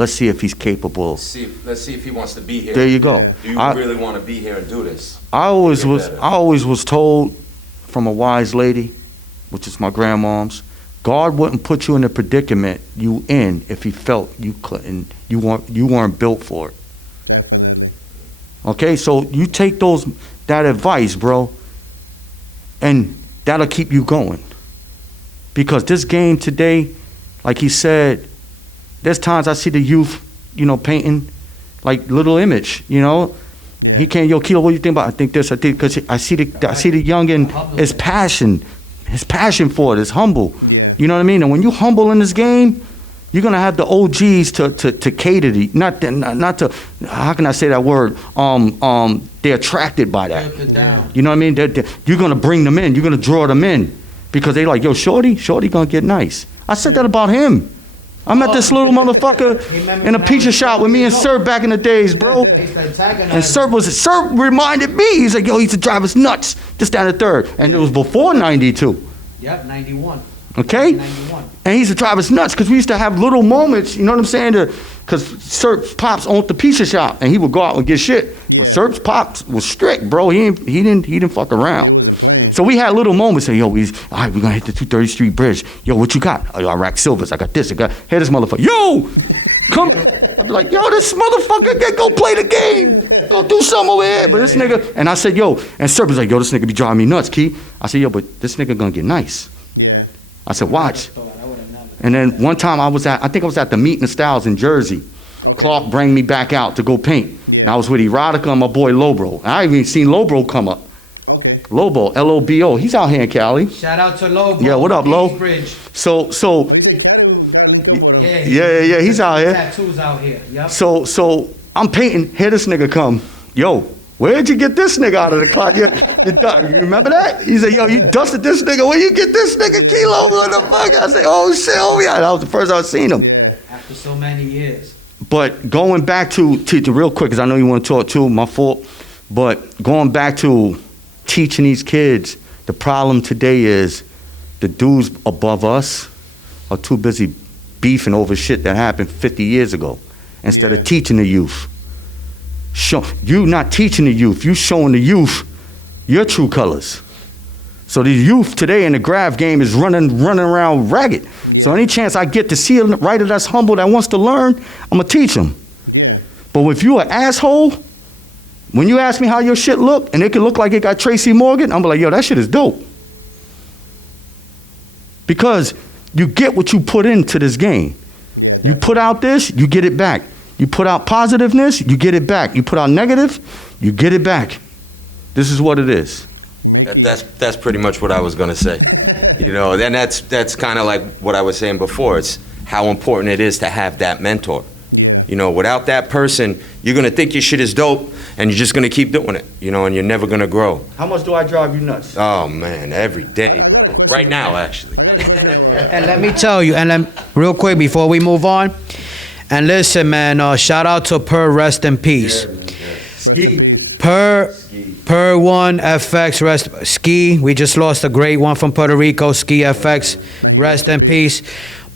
let's see if he's capable. Let's see if he wants to be here. There you go. Do you really want to be here and do this? I always was told from a wise lady, which is my grandmom's, God wouldn't put you in the predicament you in if he felt you couldn't, you weren't built for it. Okay, so you take that advice, bro, and that'll keep you going. Because this game today, like he said, there's times I see the youth, painting like little image, He can't, yo, Kilo, what do you think about? I think this, because I see the youngin, his passion for it is humble. You know what I mean? And when you humble in this game, you're gonna have the OGs to cater to, not to, how can I say that word? They're attracted by that. You know what I mean? You're gonna bring them in. You're gonna draw them in because they like, yo, shorty gonna get nice. I said that about him. I met this little mother in a pizza shop with me and Sir back in the days, bro. And Sir reminded me. He's like, yo, he used to drive us nuts. This, that, and the third. And it was before 92. Yep, 91. Okay? 91. And he used to drive us nuts because we used to have little moments, you know what I'm saying? Because Sir's pops owned the pizza shop and he would go out and get shit. But Sir's pops was strict, bro. He didn't fuck around. So we had little moments. Say, yo, all right, we're gonna hit the 230th Street Bridge. Yo, what you got? I rack silvers. I got this. Hey, this motherfucker. Yo, come. I'd be like, yo, this motherfucker, go play the game. Go do something over here. But this nigga, and I said, yo, and Sir was like, yo, this nigga be driving me nuts, Key. I said, yo, but this nigga gonna get nice. I said, watch. And then one time I think I was at the Meeting of Styles in Jersey. Clark bring me back out to go paint. And I was with Erotica and my boy Lobro. I even seen Lobro come up. Lobo, Lobo. He's out here in Cali. Shout out to Lobo. Yeah, what up, Lo? So yeah, he's out here. Tattoos out here. Yep. So I'm painting. Here this nigga come. Yo, where'd you get this nigga out of the closet? You remember that? He said, yo, you dusted this nigga. Where you get this nigga, Kilo? What the fuck? I said, oh shit, oh yeah. That was the first I seen him. After so many years. But going back to real quick, because I know you want to talk too, my fault. But going back to teaching these kids, the problem today is the dudes above us are too busy beefing over shit that happened 50 years ago instead of teaching the youth. You not teaching the youth, you showing the youth your true colors. So the youth today in the graph game is running around ragged. So any chance I get to see a writer that's humble, that wants to learn, I'm going to teach him. Yeah. But if you an asshole, when you ask me how your shit look, and it can look like it got Tracy Morgan, I'm like, yo, that shit is dope. Because you get what you put into this game. You put out this, you get it back. You put out positiveness, you get it back. You put out negative, you get it back. This is what it is. That's pretty much what I was gonna say. And that's kind of like what I was saying before. It's how important it is to have that mentor. Without that person, you're gonna think your shit is dope, and you're just gonna keep doing it. And you're never gonna grow. How much do I drive you nuts? Oh man, every day, bro. Right now, actually. And let me tell you, real quick before we move on, and listen, man, shout out to Per, rest in peace. Yeah, man, yeah. Ski. Per One FX, Ski. We just lost a great one from Puerto Rico, Ski FX, rest in peace.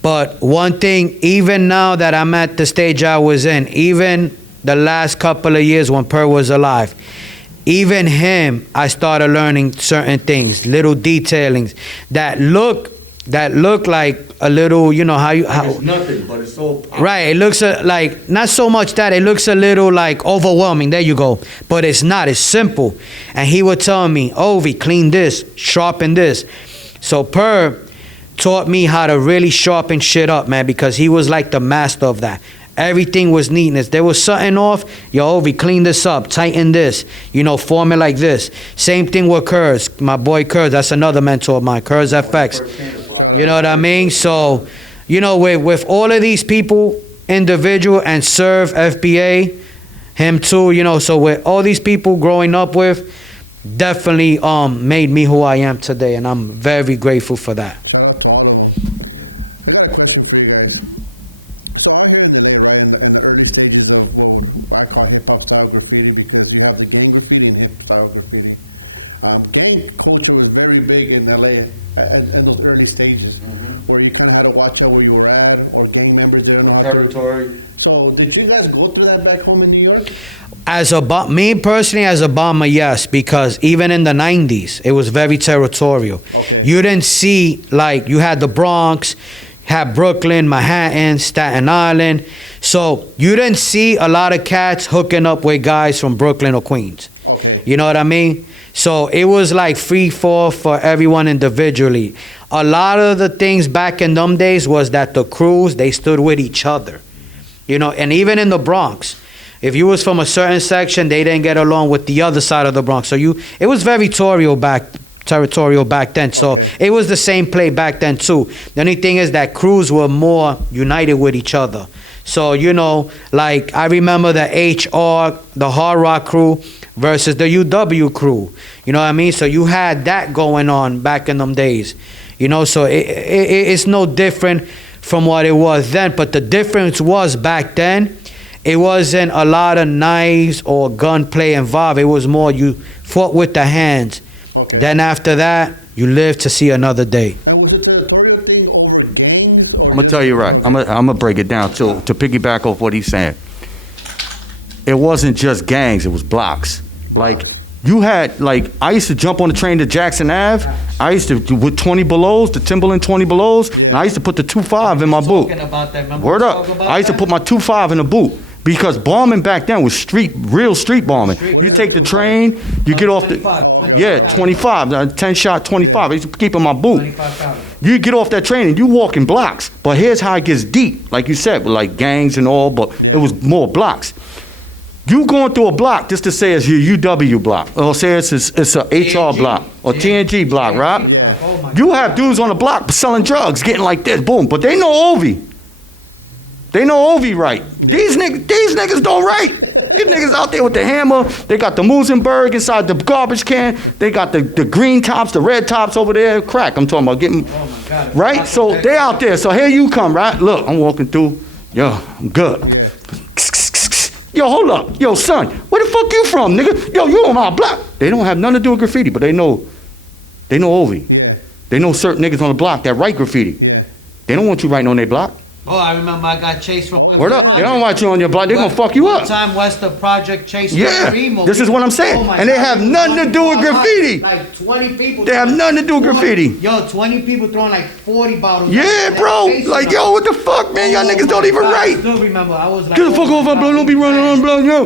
But one thing, even now that I'm at the stage I was in, even the last couple of years when Per was alive, even him, I started learning certain things, little detailings that look like a little, how it's nothing, but it's all powerful. Right, it looks like, not so much that, it looks a little like overwhelming, there you go, but it's not, it's simple. And he would tell me, Ovie, clean this, sharpen this. So Per taught me how to really sharpen shit up, man, because he was like the master of that. Everything was neatness. There was something off, yo, Ovie, clean this up, tighten this, form it like this. Same thing with Kurz, my boy Kurz, that's another mentor of mine, Kurz FX. You know what I mean? So, with all of these people, individual and Serve, FBA, him too, so with all these people growing up with, definitely made me who I am today, and I'm very grateful for that. Graffiti because you have the game graffiti and hip style graffiti. gang culture was very big in LA in those early stages, where you kind of had to watch out where you were at, or gang members there. Territory. So, did you guys go through that back home in New York? Me personally, as a bomber, yes, because even in the 90s, it was very territorial. Okay. You didn't see, like, you had the Bronx, had Brooklyn, Manhattan, Staten Island. So you didn't see a lot of cats hooking up with guys from Brooklyn or Queens. Okay. You know what I mean? So it was like free fall for everyone individually. A lot of the things back in them days was that the crews, they stood with each other. You know, and even in the Bronx, if you was from a certain section, they didn't get along with the other side of the Bronx. So it was very territorial back then. So it was the same play back then too. The only thing is that crews were more united with each other. So, you know, like I remember the HR, the Hard Rock crew versus the UW crew. You know what I mean? So you had that going on back in them days. You know, so it's no different from what it was then. But the difference was back then, it wasn't a lot of knives or gunplay involved. It was more you fought with the hands. Okay. Then after that, you lived to see another day. And was it territorial thing over gangs? I'm gonna tell you right. I'm gonna break it down to piggyback off what he's saying. It wasn't just gangs. It was blocks. Like you had, like I used to jump on the train to Jackson Ave. I used to with 20 belows, the Timberland 20 belows, and I used to put the 2.5 in my boot. Word up. I used to put my 2.5 in the boot. Because bombing back then was real street bombing. You take the train, you get off the, 25, 10-shot 25. I used to keep in my boot. You get off that train and you walk in blocks. But here's how it gets deep, like you said, with like gangs and all, but it was more blocks. You going through a block just to say it's your UW block, or say it's a HR block, or TNG block, right? You have dudes on the block selling drugs, getting like this, boom, but they know Ovie. They know Ovie right. These niggas don't right. These niggas out there with the hammer. They got the Musenberg inside the garbage can. They got the green tops, the red tops over there. Crack, I'm talking about getting, right? So they out there. So here you come, right? Look, I'm walking through. Yo, I'm good. Yo, hold up. Yo, son, where the fuck you from, nigga? Yo, you on my block. They don't have nothing to do with graffiti, but they know Ovie. They know certain niggas on the block that write graffiti. They don't want you writing on their block. Oh, I remember I got chased from Westchester. Word up. They don't want you on your block. They're going to fuck you up. One time Westchester Project chased Yeah, Remo. this is what I'm saying. Oh my And they God. have nothing to do with graffiti. Like 20 people. They have nothing to do with graffiti. Yo, 20 people throwing like 40 bottles. Yeah, bro. Like, yo, what the fuck, man? Y'all niggas don't even I write. still remember. I was like, Get the fuck off, bro. Don't be running on, bro. Yo.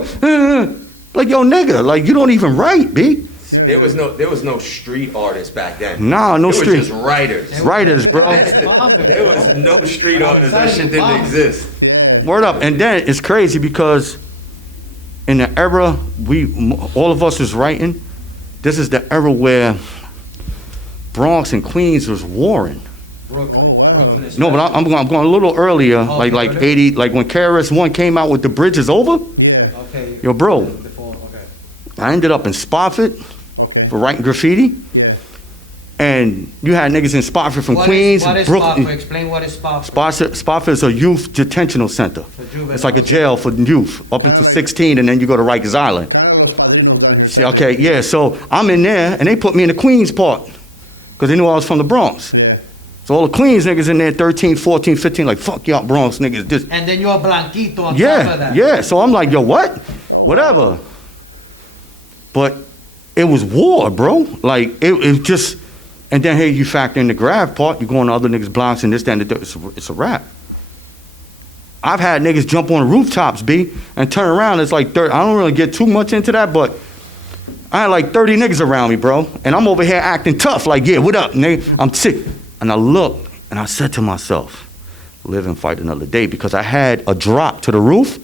Like, yo, nigga, like, you don't even write, B. There was no street artists back then. Nah, no There street. was just writers. Writers, bro. There was no street artists. That shit didn't exist. Word up. And then it's crazy because in the era all of us was writing, this is the era where Bronx and Queens was warring. Brooklyn is No, but I'm going a little earlier, like 80, like when KRS-One came out with The Bridge Is Over. Okay. Yo, bro, Before, okay. I ended up in Spofford for writing graffiti. And you had niggas in Spofford from Queens, what is Brooklyn. Spofford? Explain what is Spofford. Spofford is a youth detentional center. juvenile. It's like a jail for youth up until 16, and then you go to Rikers Island. See, okay, yeah, so I'm in there, and they put me in the Queens part because they knew I was from the Bronx. So all the Queens niggas in there, 13, 14, 15, like, fuck y'all Bronx niggas. This. And then you're Blanquito on top of that. Yeah, so I'm like, yo, what? Whatever. But it was war, bro. Like, it just... And then, hey, you factor in the graph part, you go on to other niggas' blocks and this, that, and the it's a wrap. I've had niggas jump on rooftops, B, and turn around. It's like 30. I don't really get too much into that, but I had like 30 niggas around me, bro. And I'm over here acting tough, like, yeah, what up, nigga? I'm sick. And I looked, and I said to myself, live and fight another day, because I had a drop to the roof.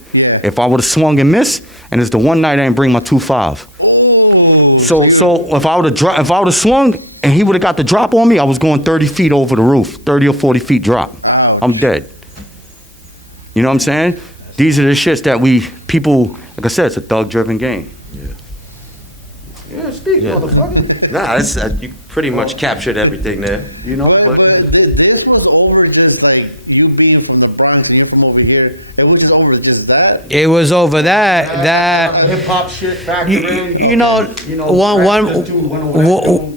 If I would have swung and missed, and it's the one night I didn't bring my 2.5. So if I would have swung, and he would have got the drop on me, I was going 30 feet over the roof, 30 or 40 feet drop. I'm dead. You know what I'm saying? These are the shits that people, like I said, it's a thug-driven game. Yeah, speak, motherfucker. Nah, you pretty much captured everything there. You know, But this was over just like you being from the Bronx and you're from over here. It was over just that. It was over that. Hip hop shit factor in. You know,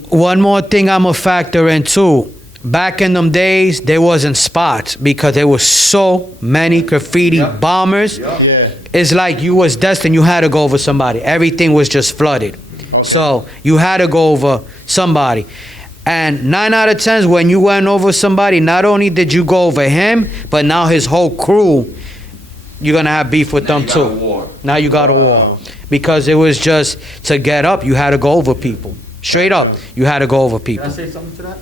one more thing I'm a factor in too. Back in them days, there wasn't spots because there was so many graffiti bombers. Yeah. It's like you was destined. You had to go over somebody. Everything was just flooded. So you had to go over somebody. And 9 out of 10, when you went over somebody, not only did you go over him, but now his whole crew, you're going to have beef with them too. Now you got a war. Because it was just to get up, you had to go over people. Straight up, you had to go over people. Can I say something to that?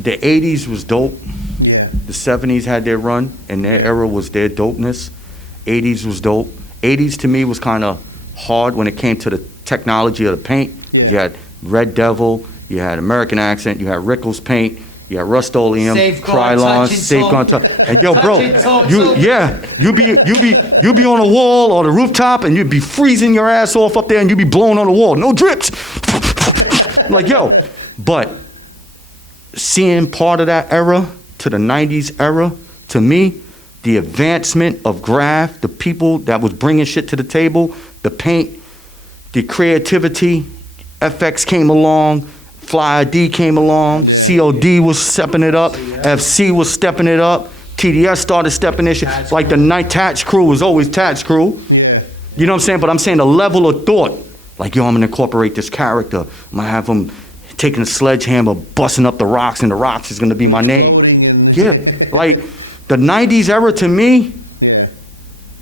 The 80s was dope. Yeah. The 70s had their run, and their era was their dopeness. 80s was dope. 80s to me was kind of hard when it came to the technology of the paint. Yeah. You had Red Devil, you had American Accent, you had Rickles paint, you had Rust-Oleum, Safeguard, Krylon, touch and Safeguard. tone. And yo, bro, Touch and tone, you be on a wall or the rooftop, and you'd be freezing your ass off up there, and you'd be blowing on the wall. No drips. Like, yo, but seeing part of that era to the 90s era, to me, the advancement of graph, the people that was bringing shit to the table, the paint, the creativity, FX came along, Fly ID came along, COD was stepping it up, FC was stepping it up, TDS started stepping this shit. Like the night Tatch crew was always Tatch crew. You know what I'm saying? But I'm saying the level of thought, like, yo, I'm gonna incorporate this character. I'm gonna have him taking a sledgehammer, busting up the rocks, and the rocks is gonna be my name. Yeah, like the 90s era to me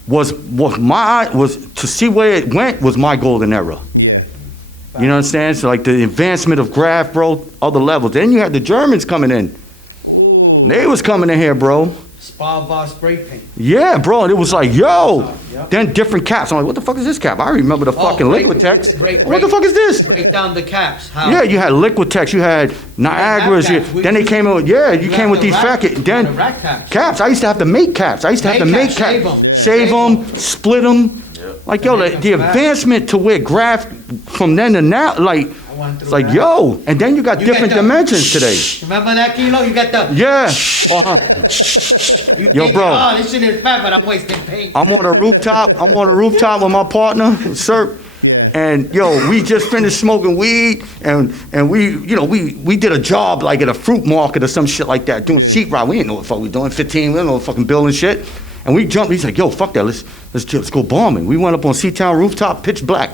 was to see where it went was my golden era. You know what I'm saying? So like the advancement of graph, bro, other levels. Then you had the Germans coming in. They was coming in here, bro. Spa bar spray paint. Yeah, bro, and it was like, yo. Then different caps. I'm like, what the fuck is this cap? I remember the fucking Liquitex. What the fuck is this? Break down the caps. How? Yeah, you had Liquitex, you had Niagara's. Then they came in with, you came with these then caps. I used to have to make caps. I used to have to make caps. Shave them, split them. Like, yo, the advancement to where graph from then to now, like, it's like, yo, and then you got different dimensions today. Remember that, Kilo? You got the... Yeah. Yo, bro. Oh, this shit is fat, but I'm wasting paint. I'm on a rooftop with my partner, Sir. And, yo, we just finished smoking weed, and we did a job, like, at a fruit market or some shit like that, doing sheetrock. We didn't know what the fuck we doing, 15, we didn't know what fucking building shit. And we jumped, he's like, yo, fuck that, let's go bombing. We went up on Seatown rooftop, pitch black.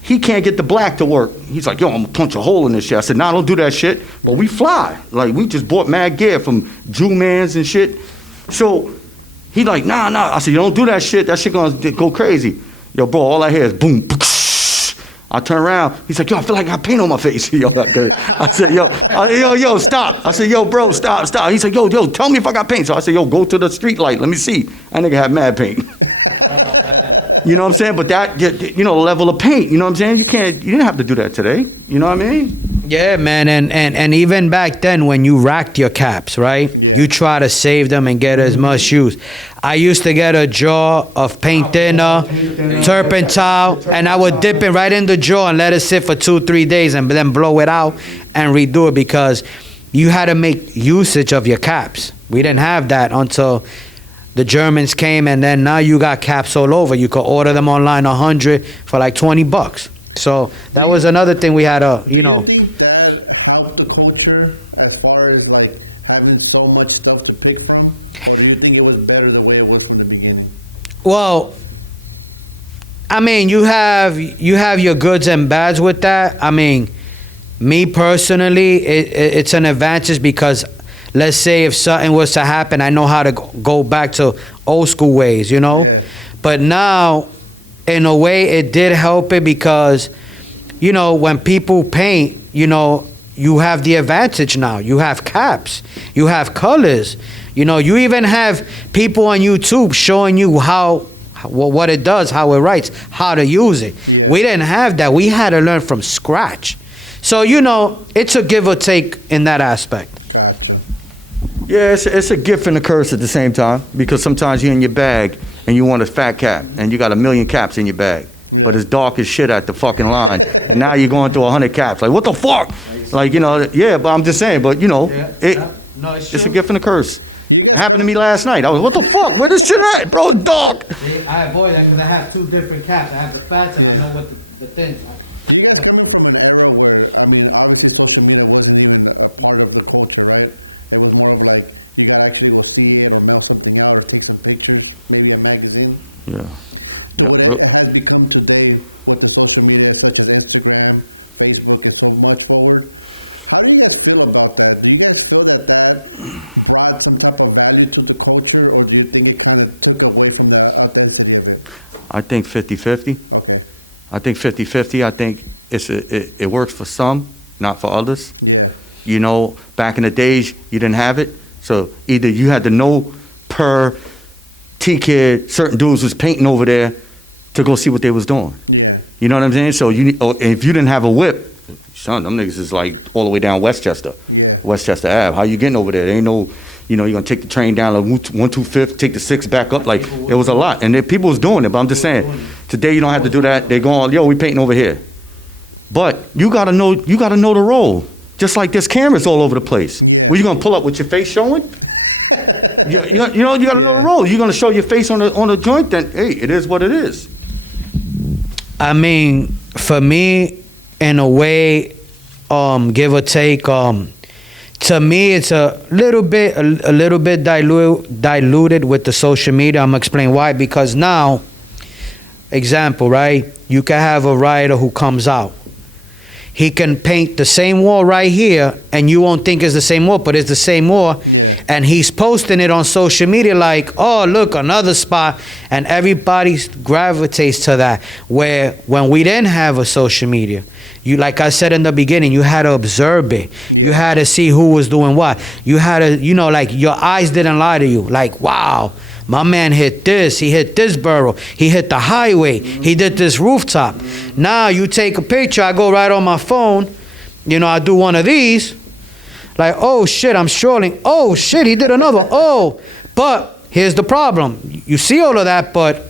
He can't get the black to work. He's like, yo, I'm gonna punch a hole in this shit. I said, nah, don't do that shit. But we fly. Like, we just bought mad gear from Jew Mans and shit. So he like, nah. I said, you don't do that shit. That shit gonna go crazy. Yo, bro, all I hear is boom. I turn around. He's like, yo, I feel like I got paint on my face. I said, yo, stop. I said, yo, bro, stop. He said, yo, tell me if I got paint. So I said, yo, go to the street light. Let me see. That nigga had mad paint. You know what I'm saying? But that, the level of paint, you know what I'm saying? You didn't have to do that today. You know what I mean? Yeah, man, and even back then when you racked your caps, right? Yeah. You try to save them and get as much use. I used to get a jar of paint thinner, turpentine, and I would dip it right in the jar and let it sit for 2-3 days and then blow it out and redo it because you had to make usage of your caps. We didn't have that until the Germans came, and then now you got caps all over. You could order them online 100 for like $20. So that was another thing we had to, Do you think that helped the culture as far as like having so much stuff to pick from? Or do you think it was better the way it was from the beginning? Well, I mean, you have your goods and bads with that. I mean, me personally, it's an advantage because let's say if something was to happen, I know how to go back to old school ways, Yeah. But now, in a way, it did help it because, when people paint, you have the advantage now. You have caps. You have colors. You even have people on YouTube showing you what it does, how it writes, how to use it. Yeah. We didn't have that. We had to learn from scratch. So, it's a give or take in that aspect. Yeah, it's a gift and a curse at the same time because sometimes you're in your bag and you want a fat cap and you got 1 million caps in your bag, but it's dark as shit at the fucking line, and now you're going through 100 caps. Like, what the fuck? Like, yeah, but I'm just saying, but it's a gift and a curse. It happened to me last night. I was, what the fuck? Where this shit at? Bro, it's dark. I avoid that because I have two different caps. I have the fats and I know what the thins are. You guys coming from an era where, I mean, obviously social media wasn't even a part of the culture, right? It was more of like, you gotta actually go see it or mail something out or take some pictures, maybe a magazine. Yeah. Yeah. But it has become today with the social media such as Instagram, Facebook is so much forward. How do you guys feel about that? Do you guys feel that that brought some type of value to the culture, or do you think it kind of took away from the authenticity of it? I think 50-50. Okay. I think 50-50. I think it works for some, not for others. Yeah. You know, back in the days, you didn't have it. So either you had to know per T-Kid, certain dudes was painting over there to go see what they was doing. Yeah. You know what I'm saying? So if you didn't have a whip, son, them niggas is like all the way down Westchester, Westchester Ave. How you getting over there? There ain't no, you know, you're gonna take the train down like 125th, take the 6 back up. Like it was a lot, and people was doing it. But I'm just saying, today you don't have to do that. They're going, yo, we painting over here. But you gotta know the role. Just like there's cameras all over the place. Where you gonna pull up with your face showing? You know, you gotta know the role. You're gonna show your face on the joint, then hey, it is what it is. I mean, for me, in a way, give or take, to me, it's a little bit diluted with the social media. I'm gonna explain why. Because now, example, right? You can have a writer who comes out. He can paint the same wall right here, and you won't think it's the same wall, but it's the same wall. And he's posting it on social media like, oh, look, another spot. And everybody gravitates to that. Where when we didn't have a social media, you, like I said in the beginning, you had to observe it. You had to see who was doing what. You had to, you know, like your eyes didn't lie to you. Like, wow, my man hit this. He hit this borough. He hit the highway. He did this rooftop. Now you take a picture. I go right on my phone. You know, I do one of these. Like, oh, shit, I'm strolling. Oh, shit, he did another one. Oh, but here's the problem. You see all of that, but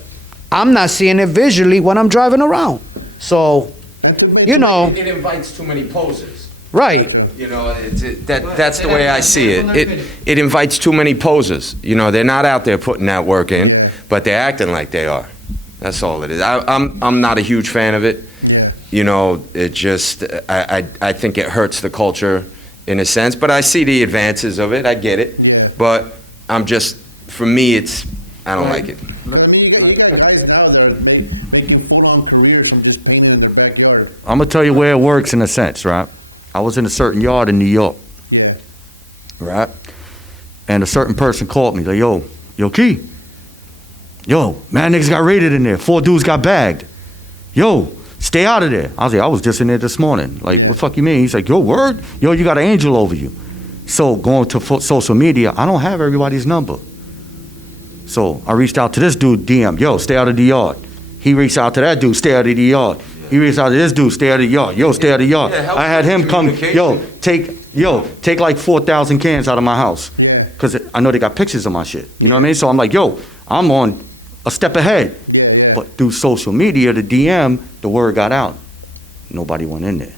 I'm not seeing it visually when I'm driving around. So, you know. It invites too many posers. Right. You know, that's the way I see it. It invites too many posers. You know, they're not out there putting that work in, but they're acting like they are. That's all it is. I'm not a huge fan of it. You know, it just, I think it hurts the culture in a sense, but I see the advances of it. I get it. But I'm just, for me, I don't like it. I'm gonna tell you where it works in a sense, right? I was in a certain yard in New York, right? And a certain person called me, like, yo, Key, yo, man, niggas got raided in there. 4 dudes got bagged. Yo, stay out of there. I was like, I was just in there this morning. Like, what the fuck you mean? He's like, yo, word? Yo, you got an angel over you. So going to social media, I don't have everybody's number. So I reached out to this dude, DM, yo, stay out of the yard. He reached out to that dude, stay out of the yard. He reached out to this dude, stay out of the yard. Yo, stay out of the yard. I had him come, take like 4,000 cans out of my house. Because I know they got pictures of my shit. You know what I mean? So I'm like, yo, I'm on a step ahead. But through social media, the DM, the word got out. Nobody went in there.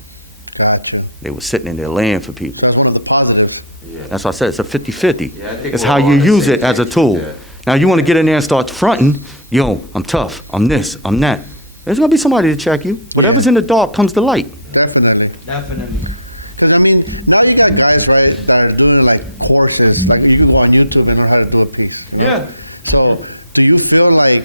They were sitting in there laying for people. That's why I said it's a 50-50. It's how you use it as a tool. Now you want to get in there and start fronting, yo, I'm tough, I'm this, I'm that. There's going to be somebody to check you. Whatever's in the dark comes to light. Definitely. But I mean, how do you got guys, right, that are doing like courses, like you go on YouTube and learn how to do a piece? Yeah. So do you feel like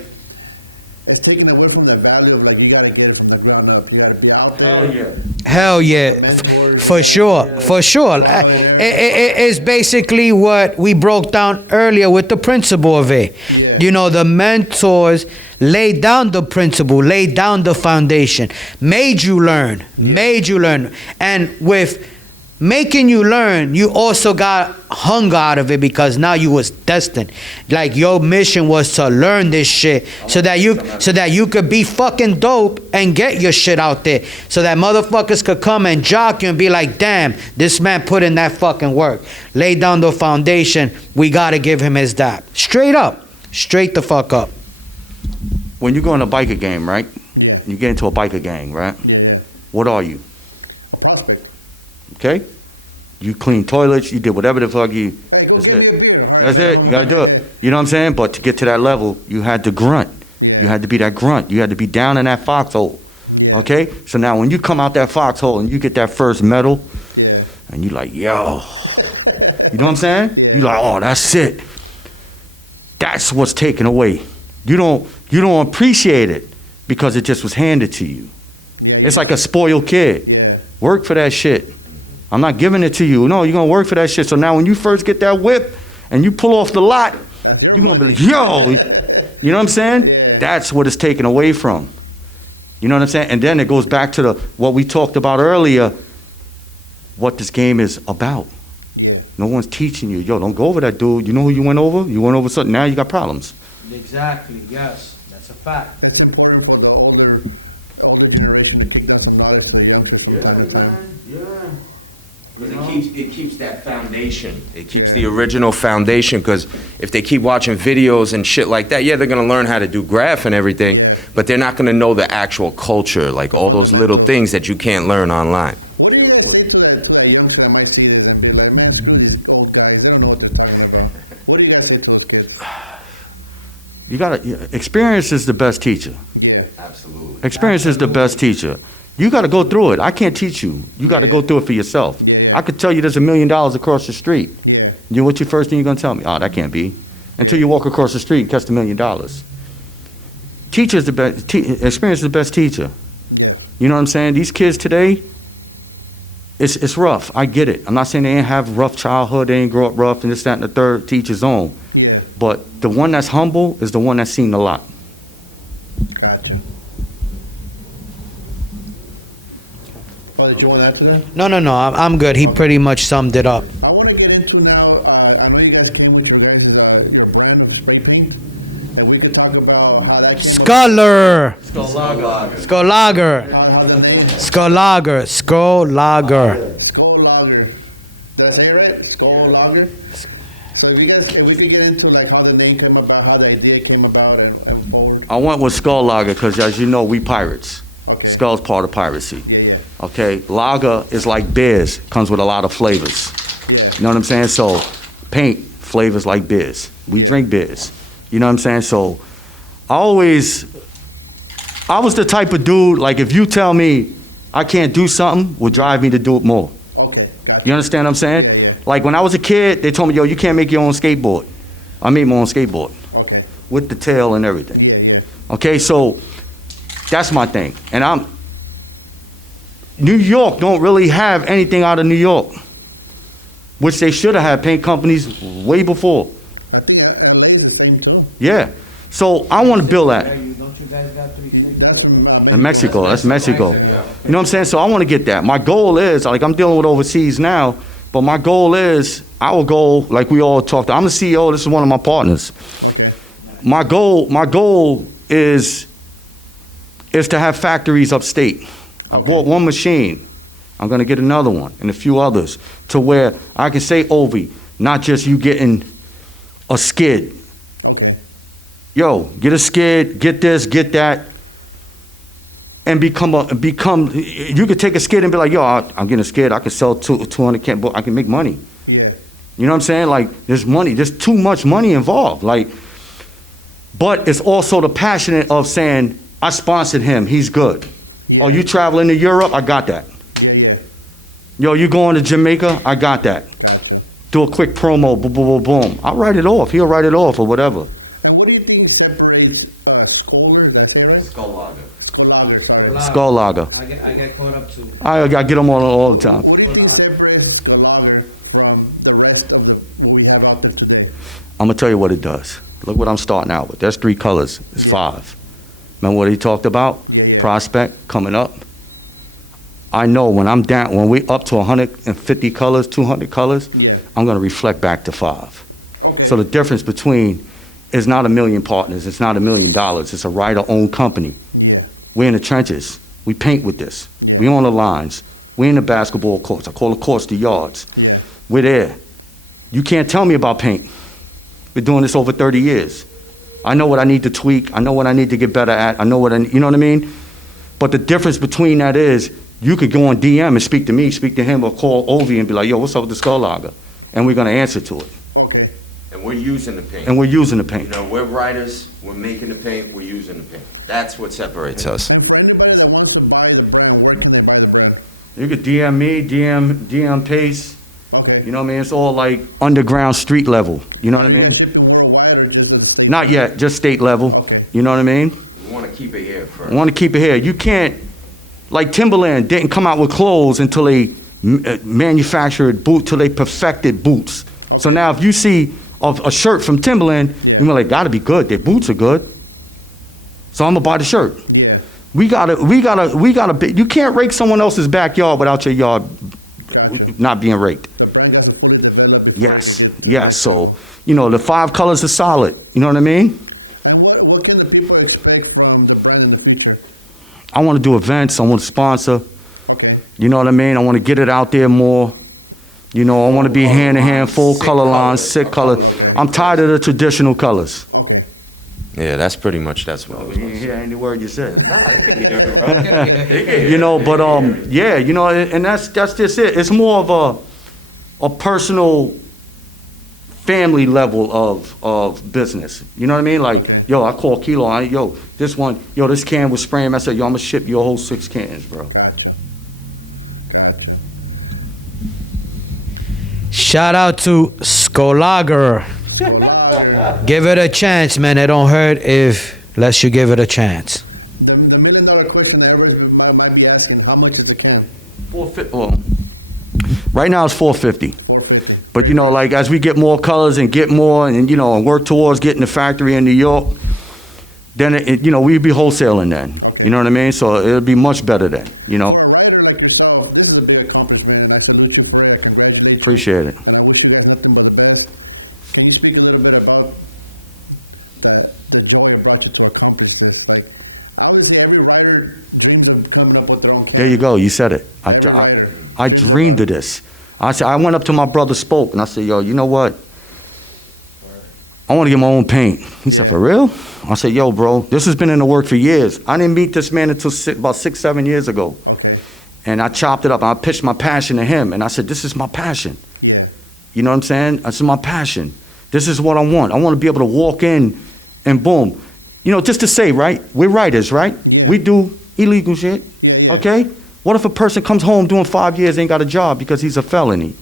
it's taken away from the value of like you gotta get it from the ground up, you gotta be out there? Hell yeah, for sure. It's basically what we broke down earlier with the principle of it. You know, the mentors laid down the principle, laid down the foundation, made you learn. And with making you learn, you also got hunger out of it because now you was destined. Like your mission was to learn this shit so that you could be fucking dope and get your shit out there. So that motherfuckers could come and jock you and be like, damn, this man put in that fucking work. Lay down the foundation. We gotta give him his dap. Straight up. Straight the fuck up. When you go in a biker game, right? You get into a biker gang, right? What are you? Okay? You clean toilets, you did whatever the fuck you That's it. That's it. You gotta do it. You know what I'm saying? But to get to that level, you had to grunt. You had to be that grunt. You had to be down in that foxhole. Okay? So now when you come out that foxhole and you get that first medal, and you like, yo. You know what I'm saying? You like, oh, that's it. That's what's taken away. You don't appreciate it because it just was handed to you. It's like a spoiled kid. Work for that shit. I'm not giving it to you. No, you're going to work for that shit. So now when you first get that whip and you pull off the lot, you're going to be like, yo. You know what I'm saying? That's what it's taken away from. You know what I'm saying? And then it goes back to what we talked about earlier, what this game is about. No one's teaching you. Yo, don't go over that dude. You know who you went over? You went over something. Now you got problems. Exactly, yes. That's a fact. It's important for the older generation to keep us knowledge to the youngsters from time to time. Yeah. Because it keeps that foundation. It keeps the original foundation, because if they keep watching videos and shit like that, yeah, they're going to learn how to do graph and everything, but they're not going to know the actual culture, like all those little things that you can't learn online. You gotta, experience is the best teacher. Yeah, absolutely. Experience is the best teacher. You gotta go through it. I can't teach you. You gotta go through it for yourself. I could tell you there's $1 million across the street. You know what's your first thing you're gonna tell me? Oh, that can't be. Until you walk across the street and catch $1 million. Teacher is the best. Experience is the best teacher. You know what I'm saying? These kids today, it's rough. I get it. I'm not saying they ain't have rough childhood. They ain't grow up rough and this, that, and the third. Teach his own. But the one that's humble is the one that's seen a lot. Gotcha. Oh, did you want to add to that? No, I'm good. He pretty much summed it up. I want to get into now, I know you guys came with your brand of spray paint, and we can talk about how that came Scholar. Skolaga. Skolager. how the name Skolager. Skolager. Skull Lager. Did I say it right? Skull Lager? So if we could get into like how the name came about, how the idea came about and forward. I went with Skolaga because, as you know, we pirates. Skull's part of piracy. Okay, lager is like beers, comes with a lot of flavors. You know what I'm saying? So, paint flavors like beers. We drink beers. You know what I'm saying? So, I was the type of dude, like if you tell me I can't do something, will drive me to do it more. Okay. You understand what I'm saying? Like when I was a kid, they told me, yo, you can't make your own skateboard. I made my own skateboard. Okay. With the tail and everything. Okay, so that's my thing. And New York don't really have anything out of New York, which they should have had paint companies way before. I think LA is the same too. Yeah. So I want to build that. Don't you guys got 3 states? In Mexico, that's Mexico. You know what I'm saying? So I want to get that. My goal is, like I'm dealing with overseas now, but my goal is, our goal, like we all talked, I'm the CEO, this is one of my partners. My goal is to have factories upstate. I bought one machine. I'm going to get another one and a few others to where I can say, Ovie, not just you getting a skid. Yo, get a skid, get this, get that, and become. You could take a skid and be like, yo, I'm getting a skid. I can sell 200 cans, but I can make money. Yeah. You know what I'm saying? Like, there's money. There's too much money involved. Like, but it's also the passionate of saying, I sponsored him. He's good. Oh, you traveling to Europe? I got that. Yo, you going to Jamaica? I got that. Do a quick promo, boom, boom, boom, boom. I'll write it off. He'll write it off or whatever. And what do you think separates Scholar and Skolaga. Skolaga. I get caught up too. I get them all the time. What do you think separates the lager from the rest of the we got off this today? I'm going to tell you what it does. Look what I'm starting out with. There's 3 colors. It's 5. Remember what he talked about? Prospect coming up. I know when I'm down, when we up to 150 colors, 200 colors, I'm going to reflect back to 5. Okay. So the difference between is not 1 million partners. It's not $1 million. It's a writer-owned company. We're in the trenches. We paint with this. We on the lines. We in the basketball courts. I call the courts the yards. We're there. You can't tell me about paint. We're doing this over 30 years. I know what I need to tweak. I know what I need to get better at. I know what you know what I mean? But the difference between that is you could go on DM and speak to me, speak to him, or call Ovie and be like, yo, what's up with the Skolaga? And we're going to answer to it. we're using the paint. and we're using the You paint. know, we're writers, we're making the paint, we're using the paint. That's what separates us. And for anybody that wants to buy the brand, where can they buy the brand? You could DM me, DM Pace. Okay. You know what I mean? It's all like underground street level. You know what I mean? Is it worldwide or just the state? Not yet, just state level. You know what I mean? We want to keep it here first. I want to keep it here. You can't, like Timberland didn't come out with clothes until they manufactured boots, till they perfected boots. So now if you see a shirt from Timberland, you're like, gotta be good. Their boots are good. So I'm gonna buy the shirt. We gotta, you can't rake someone else's backyard without your yard not being raked. Yes, yes. So, you know, the 5 colors are solid. You know what I mean? And what can the people expect from the brand in the future? I want to do events. I want to sponsor. Okay. You know what I mean? I want to get it out there more. You know, I want to be hand to hand, full color lines, 6 colors. I'm tired of the traditional colors. Okay. Yeah, that's pretty much, that's what. You didn't hear any word you said. You You know, but yeah, you know, and that's just it. It's more of a personal, family level of business. You know what I mean? Like, yo, I call Kelo. Yo, this can was spraying. I said, yo, I'm gonna ship you a whole 6 cans, bro. Shout out to Skolager. Give it a chance, man. It don't hurt unless you give it a chance. The $1 million question that everybody might be asking, how much is the can? 450. Well, right now it's 450. But you know, like as we get more colors and get more, and you know, and work towards getting the factory in New York, then you know, we'd be wholesaling then. You know what I mean? So it'll be much better then. You know. For a writer like yourself, this is a big accomplishment. I salute you for that. Congratulations. Appreciate it. I wish you guys nothing but the best. Can you speak a little bit about the joy it brought you to accomplish this? Like, how is every writer dreams of coming up with their own? There you go. You said it. I dreamed of this. I went up to my brother Spoke and I said, yo, you know what? I want to get my own paint. He said, for real? I said, yo, bro, this has been in the work for years. I didn't meet this man until about 6, 7 years ago. And I chopped it up. I pitched my passion to him. And I said, this is my passion. You know what I'm saying? This is my passion. This is what I want. I want to be able to walk in and boom. You know, just to say, right? We're writers, right? We do illegal shit. Okay? What if a person comes home doing 5 years, ain't got a job because he's a felony?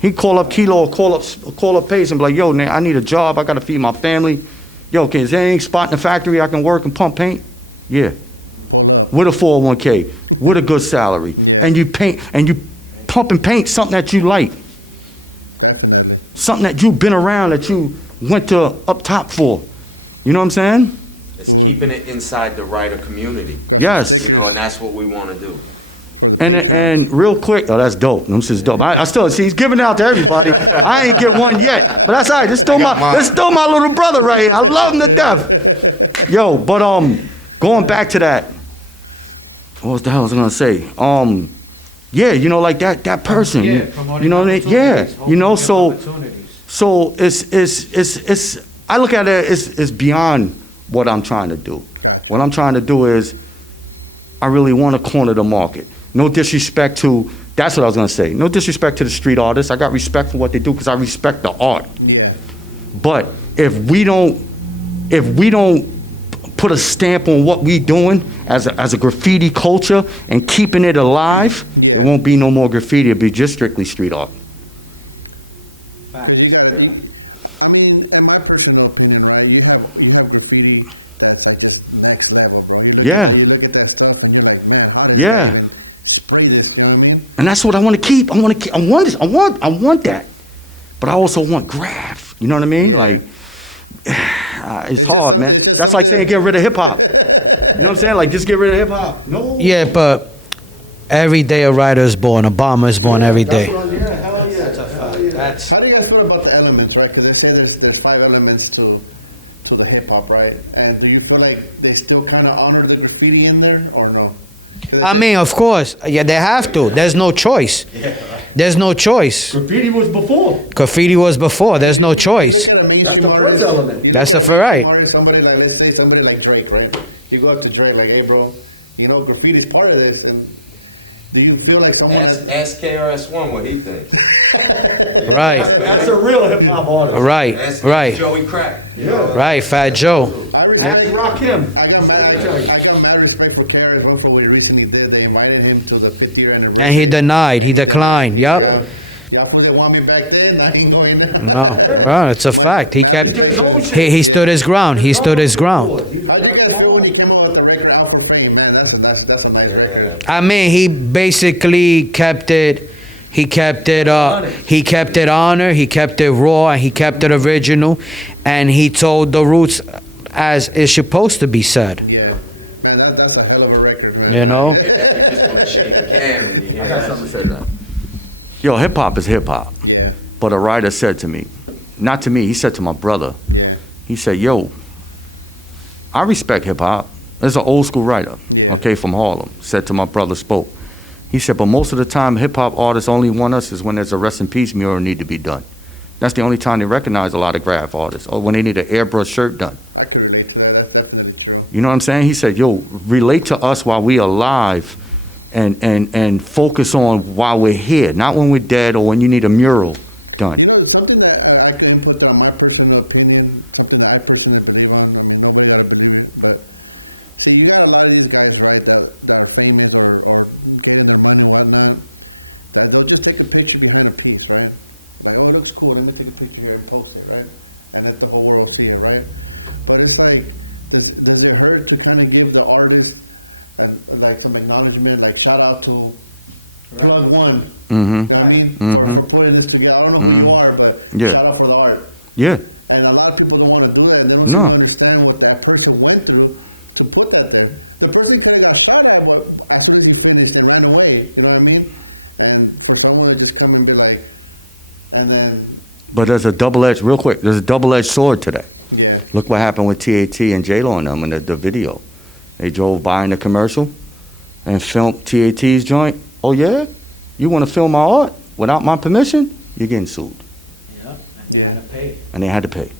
He call up Kelo or call up Pace and be like, yo, man, I need a job. I got to feed my family. Yo, is there any spot in the factory I can work and pump paint? Yeah. With a 401k, with a good salary. And you paint, and you pump and paint something that you like. Something that you've been around, that you went to up top for. You know what I'm saying? It's keeping it inside the writer community. Yes. You know, and that's what we want to do. And real quick, oh, that's dope. This is dope. I still see he's giving it out to everybody. I ain't get one yet, but that's all right. This still my little brother right here. I love him to death. Yo, but going back to that, what the hell was I gonna say? Yeah, you know, like that person. You know what I mean? Yeah, you know, so it's I look at it, it's beyond what I'm trying to do. What I'm trying to do is I really want to corner the market. No disrespect to, that's what I was going to say. No disrespect to the street artists. I got respect for what they do because I respect the art. But if we don't put a stamp on what we doing as a graffiti culture and keeping it alive, there won't be no more graffiti. It'll be just strictly street art. I mean, in my personal opinion, right, you have graffiti at like this next level, bro. Yeah. You look at that stuff and be like, man, how Yeah. spray this, you know what I mean? And that's what I want to keep. I want this. I want that. But I also want graph. You know what I mean? Like, it's hard, man. That's like saying get rid of hip hop. You know what I'm saying? Like, just get rid of hip hop. No. Yeah, but every day a writer is born, a bomber is born every day. Hell yeah. That's a fact. How do you guys feel about the elements, right? Because they say there's 5 elements to the hip hop, right? And do you feel like they still kind of honor the graffiti in there, or no? I mean, of course, yeah, they have to. There's no choice. There's no choice. Graffiti was before. Graffiti was before. There's no choice. That's the first element. That's the right. Somebody like, let's say somebody like Drake, right? You go up to Drake like, hey, bro, you know, graffiti's part of this, and Do you feel like someone? Ask KRS-One what he thinks. Right, That's a real hip hop artist. right, Ask right, Joey Crack. Yeah. right, Fat Joe. I Ask Rock him. I got mad respect for KRS-One for what he recently did. They invited him to the 50th anniversary. And he denied, he declined, yup. Y'all supposed to want me back then? I ain't going there. No, well, it's a fact. He kept, he stood his ground. He stood his ground. How do you guys feel when he came out with the record Out for Fame? Man, that's a nice record. I mean, he basically kept it. He kept it. He kept it honor. He kept it raw. And he kept it original. And he told the roots as it's supposed to be said. Yeah, man, that's a hell of a record, man. You know. You just want to shake a can when you hear I got that. something to say to that. Yo, hip hop is hip hop. Yeah, But a writer said to me, not to me, he said to my brother, yeah, he said, yo, I respect hip hop. There's an old school writer, Yeah. okay, from Harlem, said to my brother, spoke. He said, but most of the time, hip hop artists only want us is when there's a rest in peace mural need to be done. That's the only time they recognize a lot of graph artists, or when they need an airbrush shirt done. I can relate to that. That's definitely true. You know what I'm saying? He said, yo, relate to us while we alive and focus on while we're here, not when we're dead or when you need a mural done. You know, something that I can input on my personal opinion, something that I personally believe in, something nobody ever believed in, but see, you got a lot of these guys, right, that are famous or live in money and whatnot, that they'll just take a picture behind a piece, right? I know it looks cool, let me take a picture and post it, right? And let the whole world see it, right? But it's like, does it hurt to kind of give the artist like some acknowledgement, like shout out to Plug One? Mm-hmm. You know what I mean? For putting this together. I don't know who you are, but Yeah. shout out for the art. Yeah. And a lot of people don't want to do that, and they don't No. even understand what that person went through to put that there. The person kind of got shot at, but after he finished, they ran away. You know what I mean? And then for someone to just come and be like, and then, But there's a double-edged sword to that. yeah, Look what happened with TAT and J-Lo and them in the video. They drove by in the commercial and filmed TAT's joint. Oh, yeah? You want to film my art without my permission? You're getting sued. Yeah, and they had to pay. And they had to pay.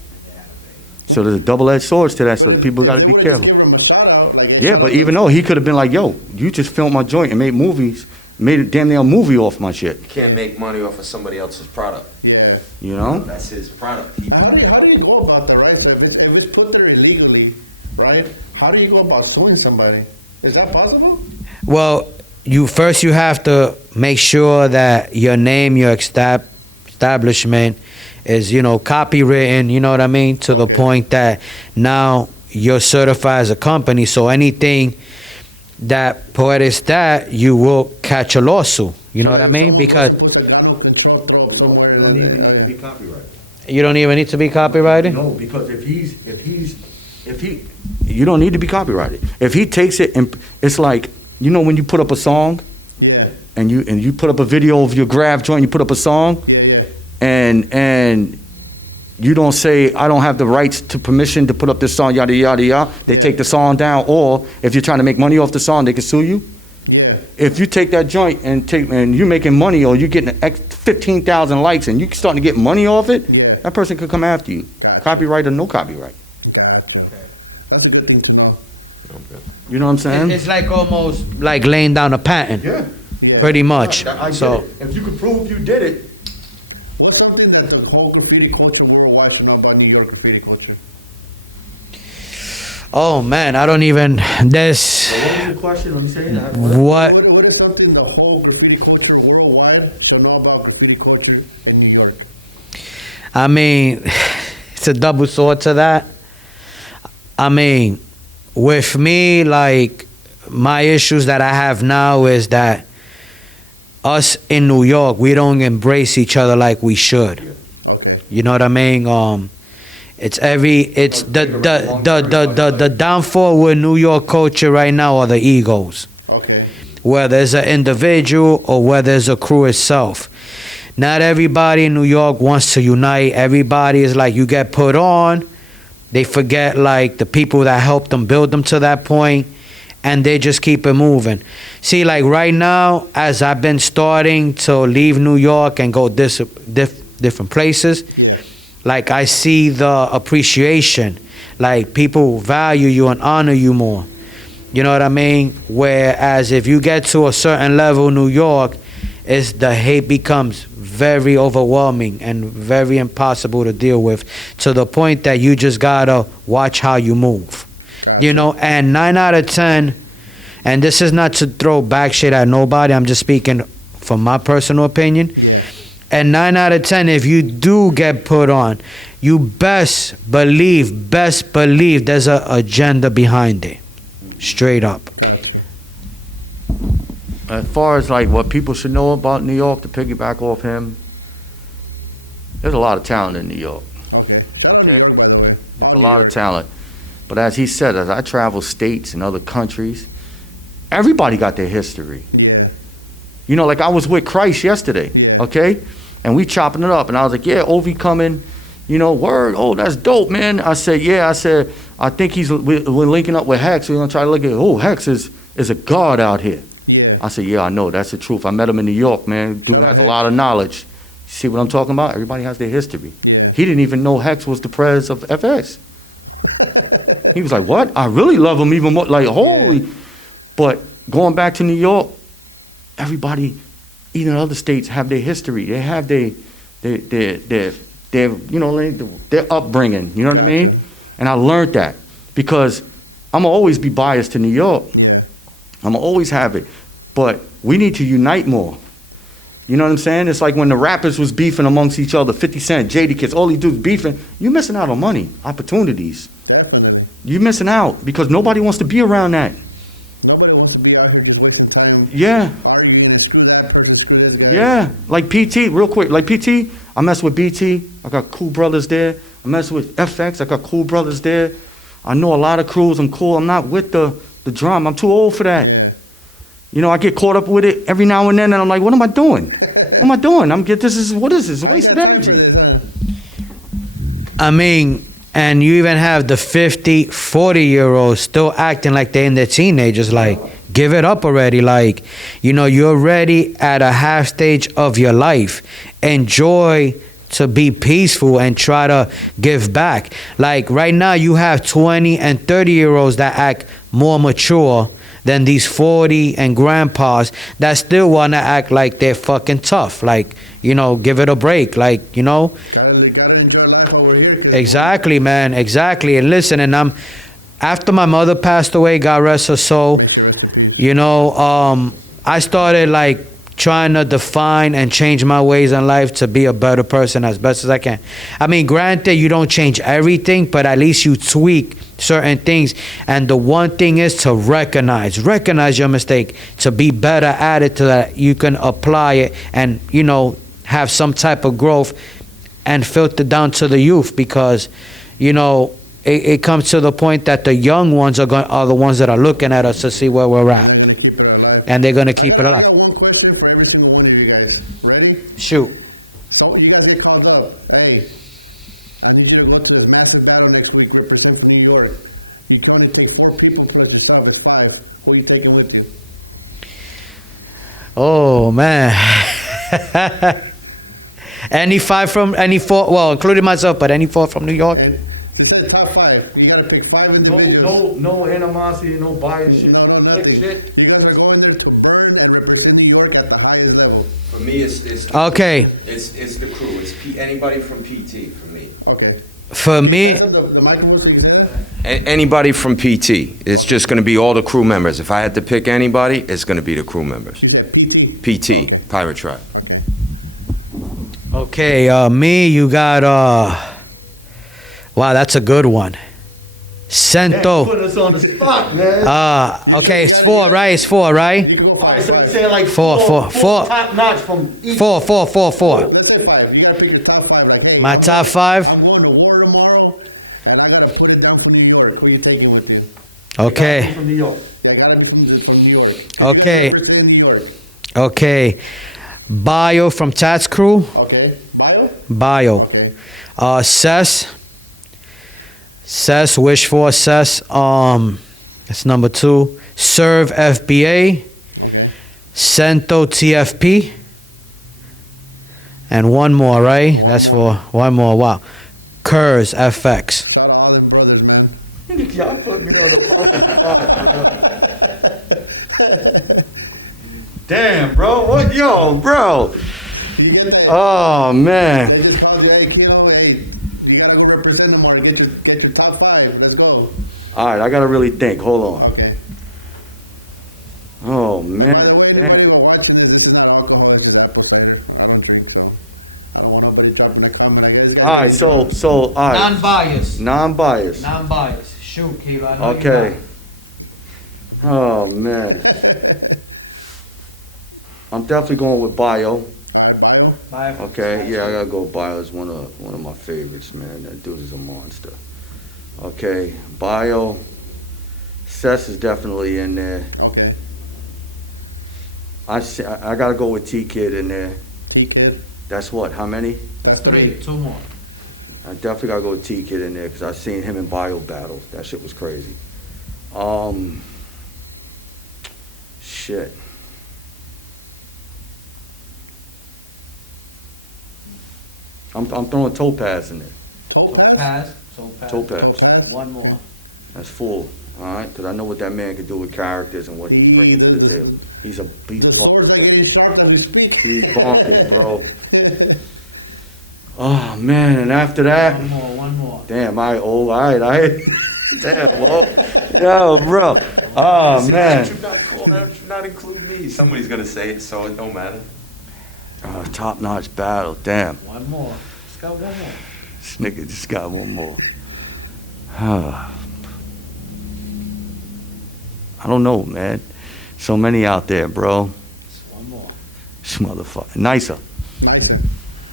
So there's a double-edged sword to that, so people got to be careful. Give him a shout out, like, Yeah, but even though he could have been like, yo, you just filmed my joint and made movies, made a damn near movie off my shit, You can't make money off of somebody else's product. yeah. you know? That's his product. How do you go about that, right? So if it's put there illegally, right? How do you go about suing somebody? Is that possible? Well, you have to make sure that your name, your establishment is, copywritten, you know what I mean? To the point that now you're certified as a company, so anything that poetics that, you will catch a lawsuit, you know what I mean? Because You don't even need to be copyrighted. you don't even need to be copyrighted? No, because you don't need to be copyrighted. If he takes it and it's like, when you put up a song Yeah, and you put up a video of your graph joint, you put up a song yeah. and you don't say, I don't have the rights to permission to put up this song, yada, yada, yada. They take the song down, or if you're trying to make money off the song, they can sue you. Yeah. If you take that joint and you're making money, or you're getting 15,000 likes and you're starting to get money off it, Yeah. that person could come after you. Copyright or no copyright. Okay. That's a good thing to know. You know what I'm saying? It's like almost like laying down a patent, Yeah. pretty much. I get So, it. If you could prove you did it. What's something that the whole graffiti culture worldwide should know about New York graffiti culture? oh man, I don't even, this, What was your question? Let me say that. what, What is something the whole graffiti culture worldwide should know about graffiti culture in New York? I mean, it's a double sword to that. I mean, with me, like, my issues that I have now is that us in New York, we don't embrace each other like we should. Okay. You know what I mean? It's the downfall with New York culture right now are the egos. Okay. Whether it's an individual or whether it's a crew itself. Not everybody in New York wants to unite. Everybody is like, you get put on. They forget like the people that helped them build them to that point, and they just keep it moving. See, like right now, as I've been starting to leave New York and go different places, like I see the appreciation. Like people value you and honor you more. You know what I mean? Whereas if you get to a certain level, New York, the hate becomes very overwhelming and very impossible to deal with, to the point that you just gotta watch how you move. You know, and 9 out of 10, and this is not to throw back shit at nobody, I'm just speaking from my personal opinion. And 9 out of 10, if you do get put on, you best believe there's an agenda behind it. Straight up. As far as like what people should know about New York, to piggyback off him, there's a lot of talent in New York. Okay? There's a lot of talent. But as he said, as I travel states and other countries, everybody got their history. You know, like I was with Christ yesterday, okay? And we chopping it up. And I was like, yeah, Ovie coming, you know, word, oh, that's dope, man. I said, yeah, I think we're linking up with Hex. We're going to try to look at, oh, Hex is a god out here. I said, yeah, I know, that's the truth. I met him in New York, man. Dude has a lot of knowledge. See what I'm talking about? Everybody has their history. He didn't even know Hex was the prez of FX. He was like, what? I really love him even more. Like, holy. But going back to New York, everybody, even other states, have their history. They have their you know, their upbringing. You know what I mean? And I learned that because I'm going to always be biased to New York. I'm going to always have it. But we need to unite more. You know what I'm saying? It's like when the rappers was beefing amongst each other, 50 Cent, Jadakiss, all these dudes beefing. You're missing out on money, opportunities. You're missing out because nobody wants to be around that. Nobody wants to be arguing, just wasting time. Yeah. Arguing and screw that person, screw this guy. Yeah. Like PT, real quick. Like PT, I mess with BT. I got cool brothers there. I mess with FX. I got cool brothers there. I know a lot of crews. I'm cool. I'm not with the drama. I'm too old for that. You know, I get caught up with it every now and then, and I'm like, what am I doing? What am I doing? What is this? Wasted energy. I mean, and you even have the 50, 40-year-olds still acting like they're in their teenagers. Like, give it up already. Like, you know, you're already at a half stage of your life. Enjoy to be peaceful and try to give back. Like, right now, you have 20 and 30-year-olds that act more mature than these 40 and grandpas that still want to act like they're fucking tough. Like, you know, give it a break. Like, you know. Gotta enjoy life over here. Exactly, man. Exactly. And listen, and after my mother passed away, God rest her soul, you know, I started like trying to define and change my ways in life to be a better person as best as I can. I mean, granted, you don't change everything, but at least you tweak certain things. And the one thing is to recognize your mistake, to be better at it, so that you can apply it and, you know, have some type of growth and filter down to the youth, because, you know, it comes to the point that the young ones are the ones that are looking at us to see where we're at, and they're going to keep it alive. I got one question for every single one of you guys. Ready? Shoot. So you guys get called up. Hey, I need you to go to this massive battle next week representing New York. You're trying to take 4 people plus yourself. It's 5. Who are you taking with you? Oh, man. Any 4, well, including myself, but any 4 from New York? And it says top 5. You got to pick 5 individuals. No animosity, no bias shit. No, nothing. You got to go in there to burn and represent New York at the highest level. For me, it's Okay. It's the crew. It's anybody from PT for me. Okay. For me, The Michael was you said? Anybody from PT. It's just going to be all the crew members. If I had to pick anybody, it's going to be the crew members. PT, Pirate Tribe. okay, me, you got, wow, that's a good one. Cento. Put us on the spot, man. Okay, it's 4, right? It's 4, right? All right, so you say like Four. top notch from each. 4. Let's say 5. You got to pick the top 5. Like, hey, My top 5? I'm going to war tomorrow, and I got to put it down for New York. Who are you taking with you? Okay. From New York. They got to be from New York. Okay. You're in New York. Okay. Bio from Tats Crew. Okay. Bio? Bio. Okay. Cess, Wish for Cess. That's number 2. Serve FBA. Cento TFP. And one more, right? That's for one more. Wow. Kurz FX. Shout out all them brothers, man. Y'all put me on the fucking spot, bro. Damn, bro. What? Yo, bro. You get that? Oh, man. They just called you, hey, kelo, hey, you gotta go represent them or get your top 5. Let's go. All right, I got to really think. Hold on. Okay. Oh, man. Wait, Damn. this is not alcohol, it's alcohol. I don't drink, so I don't want nobody dropping a comment. All right, so, all right. Non-biased. Non-biased. Non-biased. Shoot, Kilo. I know you Okay. got it. Oh, man. I'm definitely going with bio. All right, bio. Bye. Okay, yeah, I gotta go bio. Is one of my favorites, man. That dude is a monster. Okay, bio. Sess is definitely in there. Okay. I gotta go with T Kid in there. T-Kid. That's what? How many? That's 3. 2 more. I definitely gotta go with T Kid in there because I seen him in bio battles. That shit was crazy. Shit. I'm throwing Topaz in there. Topaz. Topaz. One more. That's full. All right, because I know what that man can do with characters and what he's bringing to the table. He's The bonkers. sword's like getting sharp as you speak. He's bonkers, bro. Oh man, and after that, One more. damn, all right. Damn, well, yo, bro. Oh man. Not include me. Somebody's gonna say it, so it don't matter. Top notch battle. Damn, One more. Let's go one more. this nigga just got one more. I don't know, man. So many out there, bro. Just one more. This motherfucker. Nicer. Nice.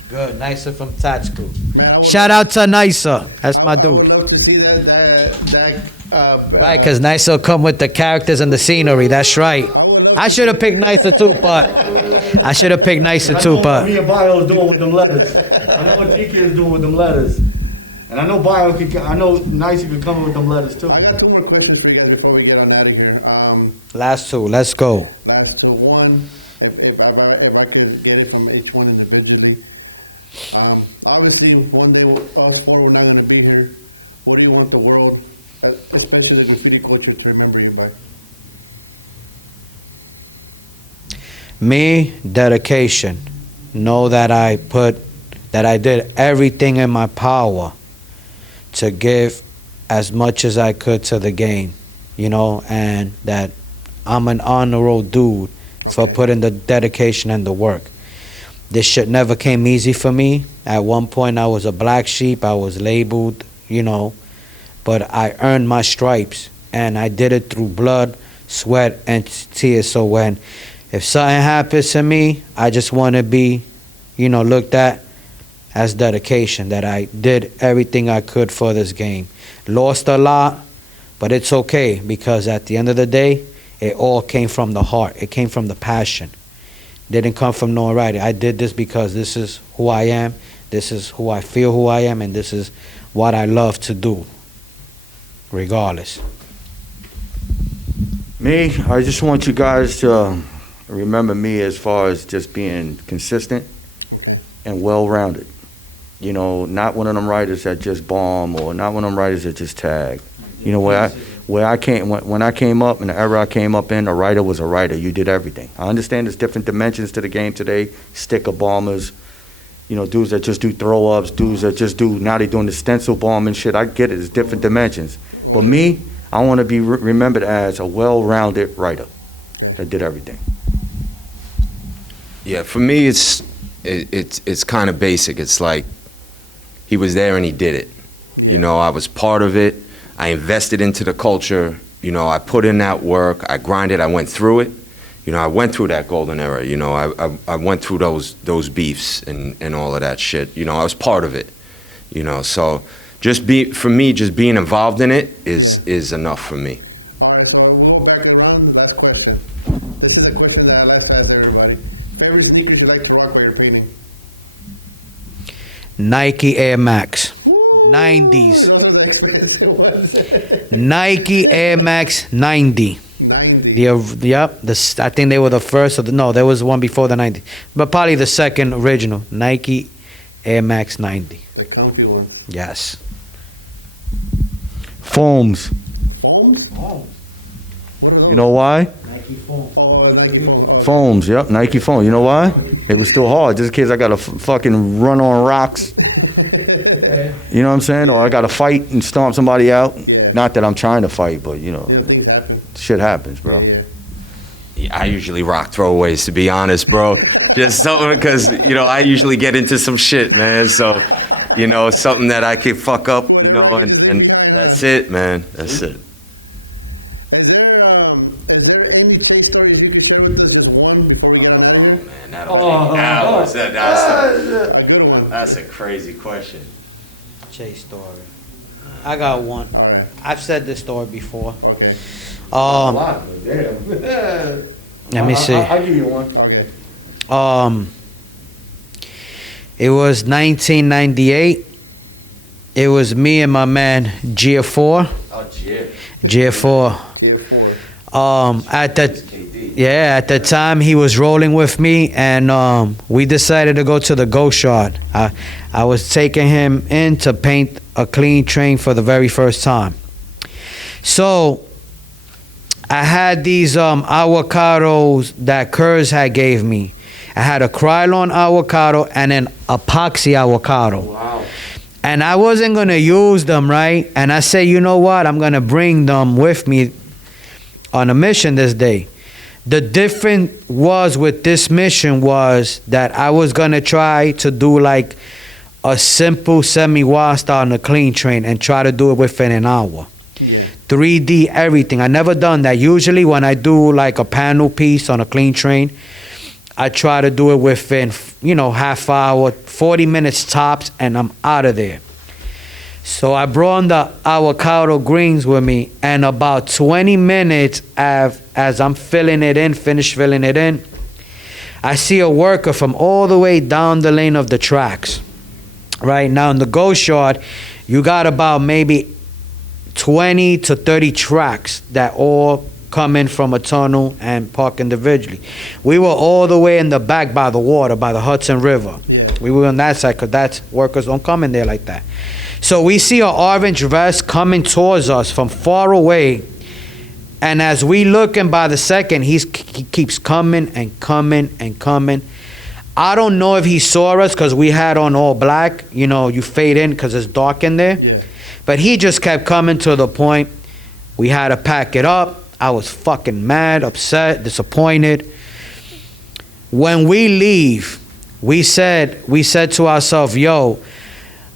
Good. Nicer from Tats Crew. Man, I would- Shout out to Nicer. That's my I would dude. love to see that. Right, because Nicer will come with the characters and the scenery. That's right. I should have picked Nicer too, but I should have picked Nicer I too, know what but me and Bio is doing with them letters. I know what TK is doing with them letters. And I know Bio I know Nicer can come with them letters too. I got 2 more questions for you guys before we get on out of here. last 2. Let's go. So one, if I could get it from each one individually. Obviously, one day us 4 we're not going to be here. What do you want the world, especially the graffiti culture, to remember you by? Me, dedication. Know that I did everything in my power to give as much as I could to the game, and that I'm an honor roll dude for putting the dedication and the work. This shit never came easy for me. At one point, I was a black sheep. I was labeled, but I earned my stripes, and I did it through blood, sweat, and tears. So if something happens to me, I just want to be, looked at as dedication, that I did everything I could for this game. Lost a lot, but it's okay, because at the end of the day, it all came from the heart. It came from the passion. Didn't come from notoriety. I did this because this is who I am, this is who I feel who I am, and this is what I love to do, regardless. Me, I just want you guys to remember me as far as just being consistent and well-rounded. Not one of them writers that just bomb, or not one of them writers that just tag. When I came up, in the era I came up in, a writer was a writer. You did everything. I understand there's different dimensions to the game today. Sticker bombers, dudes that just do throw-ups, dudes that just now they're doing the stencil bombing shit. I get it. It's different dimensions. But me, I want to be remembered as a well-rounded writer that did everything. Yeah, for me, it's kind of basic. It's like he was there and he did it. I was part of it. I invested into the culture. I put in that work. I grinded. I went through it. I went through that golden era. I went through those beefs and all of that shit. I was part of it. So just being involved in it is enough for me. All right, so we'll go back around. Last question. This is a question that I like to ask everybody. Favorite sneakers you like to rock by your painting? Nike Air Max. 90s. Those are the expensive ones. Nike Air Max 90. 90. I think they were the first. No, there was one before the 90. But probably the second original. Nike Air Max 90. The comfy ones. Yes. Foams. You know why? Foams, yep, Nike foam. You know why? It was still hard. Just in case I got to fucking run on rocks. You know what I'm saying? Or I got to fight and stomp somebody out. Not that I'm trying to fight, but you know, shit happens, bro. I usually rock throwaways, to be honest, bro. Just something, because, you know, I usually get into some shit, man. So, you know, something that I could fuck up, you know, and that's it, man. That's it. Is there any case stories you can share with us this one before we get out of here? Man, that'll take hours. That's a crazy question. Chase story. I got one. All right. I've said this story before. Okay. Let me see. I'll give you one. Okay. It was 1998. It was me and my man Gia4. Oh, shit. Gia4. Year 4. At the time he was rolling with me, and we decided to go to the Go Shot. I was taking him in to paint a clean train for the very first time. So I had these avocados that Kurz had gave me. I had a Krylon avocado and an epoxy avocado. Wow. And I wasn't going to use them, right? And I said, you know what? I'm going to bring them with me on a mission this day. The difference was with this mission was that I was going to try to do like a simple semi-washed on a clean train and try to do it within an hour. Yeah. 3D, everything. I never done that. Usually when I do like a panel piece on a clean train, I try to do it within, you know, half hour, 40 minutes tops, and I'm out of there. So I brought the avocado greens with me, and about 20 minutes as I'm filling it in, finish filling it in, I see a worker from all the way down the lane of the tracks. Right now in the Ghost Yard, you got about maybe 20 to 30 tracks that all come in from a tunnel and park individually. We were all the way in the back by the water, by the Hudson River. Yeah. We were on that side because that's workers don't come in there like that. So we see an orange vest coming towards us from far away. And as we looking by the second, he keeps coming and coming and coming. I don't know if he saw us because we had on all black. You know, you fade in because it's dark in there. Yeah. But he just kept coming to the point we had to pack it up. I was fucking mad, upset, disappointed. When we leave, we said to ourselves, yo,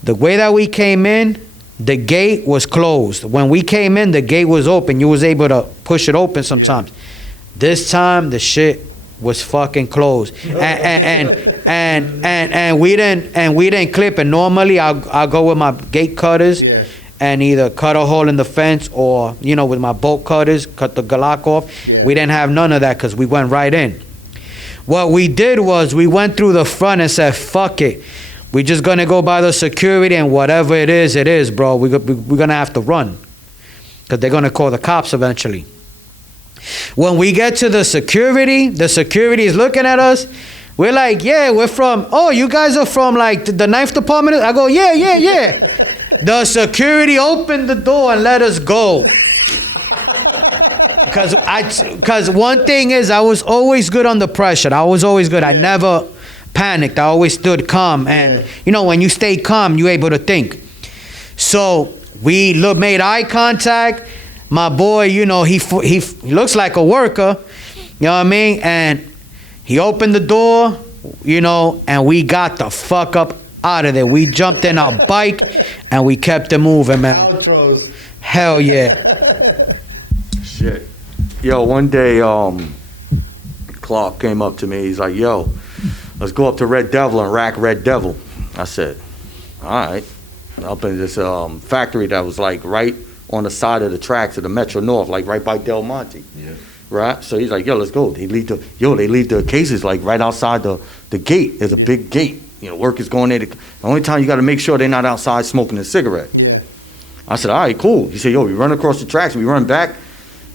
the way that we came in, the gate was closed. When we came in, the gate was open. You was able to push it open sometimes. This time, the shit was fucking closed. And we didn't clip it. Normally, I'll go with my gate cutters. Yeah. And either cut a hole in the fence or, you know, with my bolt cutters, cut the lock off. Yeah. We didn't have none of that because we went right in. What we did was we went through the front and said, fuck it. We just going to go by the security and whatever it is, bro. We're going to have to run because they're going to call the cops eventually. When we get to the security is looking at us. We're like, yeah, we're from, oh, you guys are from like the 9th Department? I go, yeah. The security opened the door and let us go. Because one thing is, I was always good under pressure. I was always good. I never panicked. I always stood calm. And, you know, when you stay calm, you're able to think. So we made eye contact. My boy, you know, he looks like a worker. You know what I mean? And he opened the door, you know, and we got the fuck up out of there. We jumped in our bike and we kept it moving, man. Outros. Hell yeah. Shit. Yo, one day, Clark came up to me. He's like, yo, let's go up to Red Devil and rack Red Devil. I said, all right. Up in this factory that was like right on the side of the tracks of the Metro North, like right by Del Monte. Yeah. Right? So he's like, yo, let's go. They leave the cases like right outside the gate. There's a big gate. You know, workers going there. The only time you got to make sure they're not outside smoking a cigarette. Yeah. I said, all right, cool. He said, yo, we run across the tracks, we run back,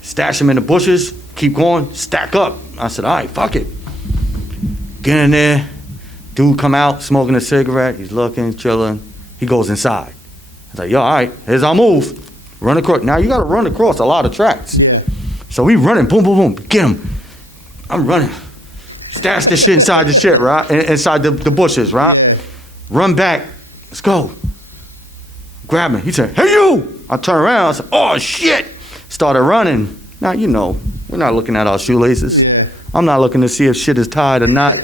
stash them in the bushes, keep going, stack up. I said, all right, fuck it. Get in there. Dude come out, smoking a cigarette. He's looking, chilling. He goes inside. I was like, yo, all right, here's our move. Run across. Now you got to run across a lot of tracks. Yeah. So we running, boom, boom, boom, get him. I'm running. Stash this shit inside the shit, right? Inside the bushes, right? Yeah. Run back. Let's go. Grab me. He said, hey, you. I turn around. I said, oh, shit. Started running. Now, you know, we're not looking at our shoelaces. Yeah. I'm not looking to see if shit is tied or not.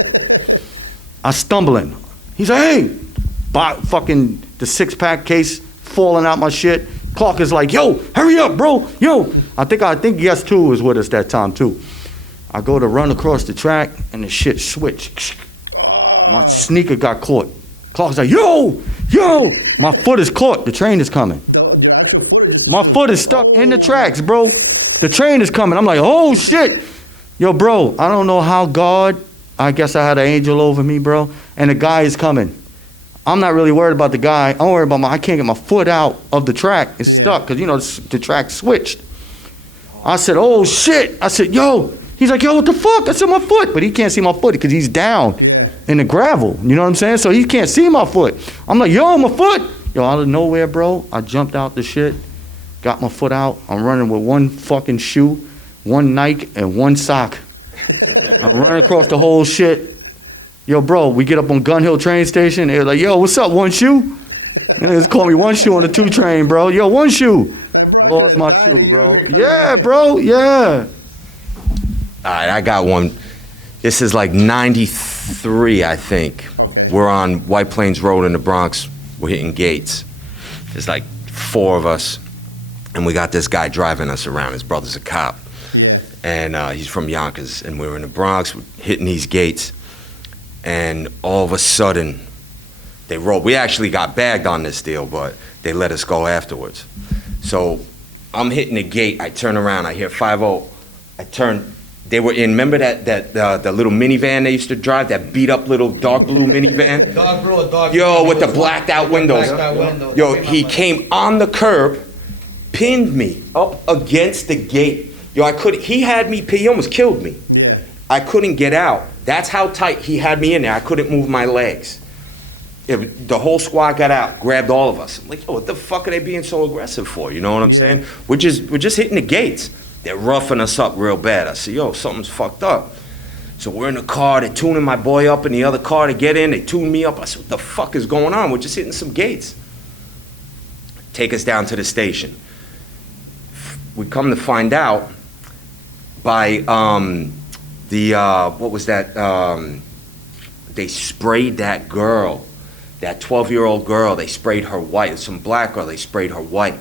I stumbling. He's like, hey. Fucking the 6-pack case falling out my shit. Clark is like, yo, hurry up, bro. Yo. I think Yes 2 was with us that time, too. I go to run across the track, and the shit switched. My sneaker got caught. Clark's like, yo. My foot is caught. The train is coming. My foot is stuck in the tracks, bro. The train is coming. I'm like, oh, shit. Yo, bro, I don't know how I guess I had an angel over me, bro. And the guy is coming. I'm not really worried about the guy. I'm worried about I can't get my foot out of the track. It's stuck because, you know, the track switched. I said, oh, shit. I said, yo. He's like, yo, what the fuck? I said, my foot. But he can't see my foot because he's down in the gravel. You know what I'm saying? So he can't see my foot. I'm like, yo, my foot. Yo, out of nowhere, bro, I jumped out the shit, got my foot out. I'm running with one fucking shoe, one Nike, and one sock. I'm running across the whole shit. Yo, bro, we get up on Gun Hill train station. They're like, yo, what's up, one shoe? And they just call me one shoe on the 2 train, bro. Yo, one shoe. I lost my shoe, bro. Yeah, bro, yeah. All right, I got one. This is like 93, I think. We're on White Plains Road in the Bronx. We're hitting gates. There's like 4 of us, and we got this guy driving us around. His brother's a cop, and he's from Yonkers, and we're in the Bronx, we're hitting these gates, and all of a sudden, they rolled. We actually got bagged on this deal, but they let us go afterwards. So I'm hitting the gate. I turn around. I hear 5-0. I turn. They were in, remember the little minivan they used to drive, that beat up little dark blue minivan? Dark blue, dark Yo, blue. with the blacked out windows. Yo, he came on the curb, pinned me up against the gate. Yo, he had me, he almost killed me. Yeah. I couldn't get out. That's how tight he had me in there. I couldn't move my legs. The whole squad got out, grabbed all of us. I'm like, yo, what the fuck are they being so aggressive for? You know what I'm saying? We're just hitting the gates. They're roughing us up real bad. I said, yo, something's fucked up. So we're in the car. They're tuning my boy up in the other car to get in. They tune me up. I said, what the fuck is going on? We're just hitting some gates. Take us down to the station. We come to find out by what was that? They sprayed that girl, that 12-year-old girl. They sprayed her white. Some black girl. They sprayed her white.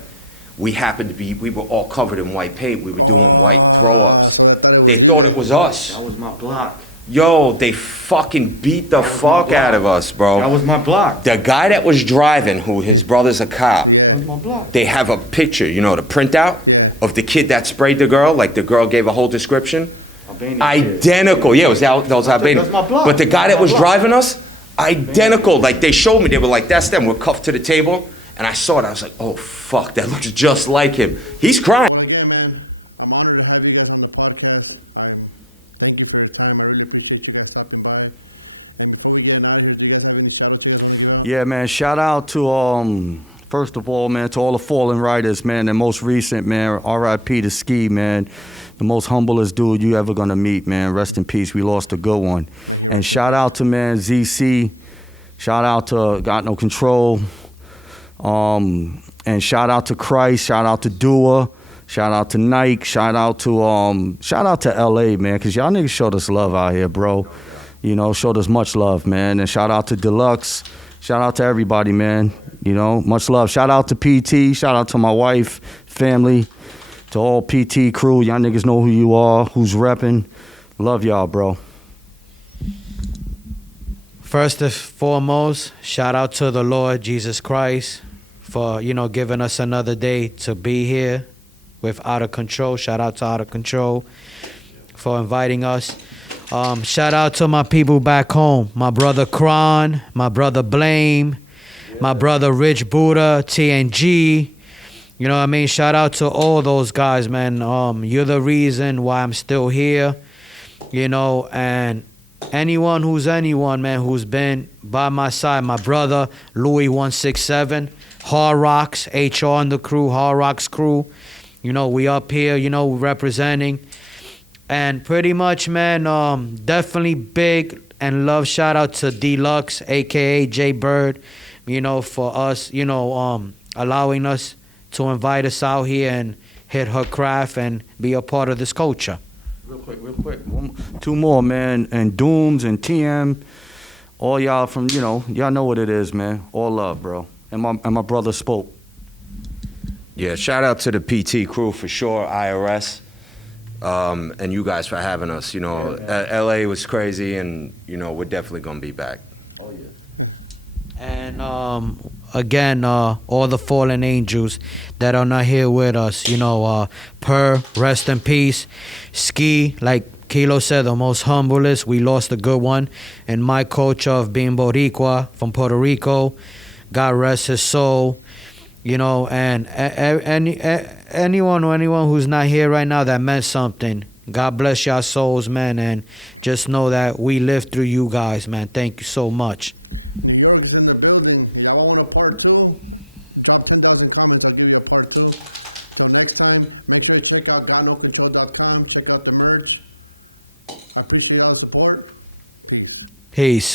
We were all covered in white paint. We were doing white throw-ups. They thought it was us. That was my block. Yo, they fucking beat the fuck out of us, bro. That was my block. The guy that was driving, who his brother's a cop, That was my block. they have a picture, you know, the printout of the kid that sprayed the girl. Like the girl gave a whole description. Albanian kid. Identical. Yeah, it was Albanian. That's my block. But the guy That's that my was block. driving us, identical. Like they showed me, they were like, that's them. We're cuffed to the table. And I saw it. I was like, oh, fuck, that looks just like him. He's crying. Well, again, man, I'm honored to have you guys on the podcast. Thank you for your time. I really appreciate you guys talking about it. And before we get out, would you guys have any shout-outs to the video? Yeah, man. Shout out to first of all, man, to all the fallen writers, man. The most recent, man. R.I.P. to Ski, man. The most humblest dude you ever gonna meet, man. Rest in peace. We lost a good one. And shout out to man ZC. Shout out to Got No Control. And shout out to Christ. Shout out to Dua. Shout out to Nike. Shout out to LA, man, because y'all niggas showed us love out here, bro. You know, showed us much love, man. And shout out to Deluxe. Shout out to everybody, man. You know, much love. Shout out to PT. Shout out to my wife, family, to all PT crew. Y'all niggas know who you are, who's repping. Love y'all, bro. First and foremost, shout out to the Lord Jesus Christ for, you know, giving us another day to be here with Out of Control. Shout out to Out of Control for inviting us. Shout out to my people back home. My brother Kron, my brother Blame, my brother Rich Buddha, TNG. You know what I mean? Shout out to all those guys, man. You're the reason why I'm still here. You know, and anyone, man, who's been by my side. My brother, Louis 167. Hard Rocks, HR and the crew, Hard Rocks crew. You know, we up here, you know, representing. And pretty much, man, definitely big and love shout out to Deluxe, aka Jay Bird, you know, for us, you know, allowing us to invite us out here and hit her craft and be a part of this culture. Real quick. Two more, man. And Dooms and TM, all y'all from, you know what it is, man. All love, bro. And my brother spoke. Yeah, shout out to the PT crew for sure, IRS, and you guys for having us. You know, LA was crazy, and you know we're definitely gonna be back. Oh yeah. And again, all the fallen angels that are not here with us, you know, rest in peace. Ski, like Kilo said, the most humblest. We lost a good one. And my culture of being Boricua from Puerto Rico, God rest his soul. You know, and anyone who's not here right now that meant something. God bless your souls, man, and just know that we live through you guys, man. Thank you so much. New York is in the building. Y'all want a part two? Drop 10,000 comments. I'll give you a part two. So next time, make sure you check out DownOpenShow.com. Check out the merch. I appreciate y'all's support. Peace. Peace.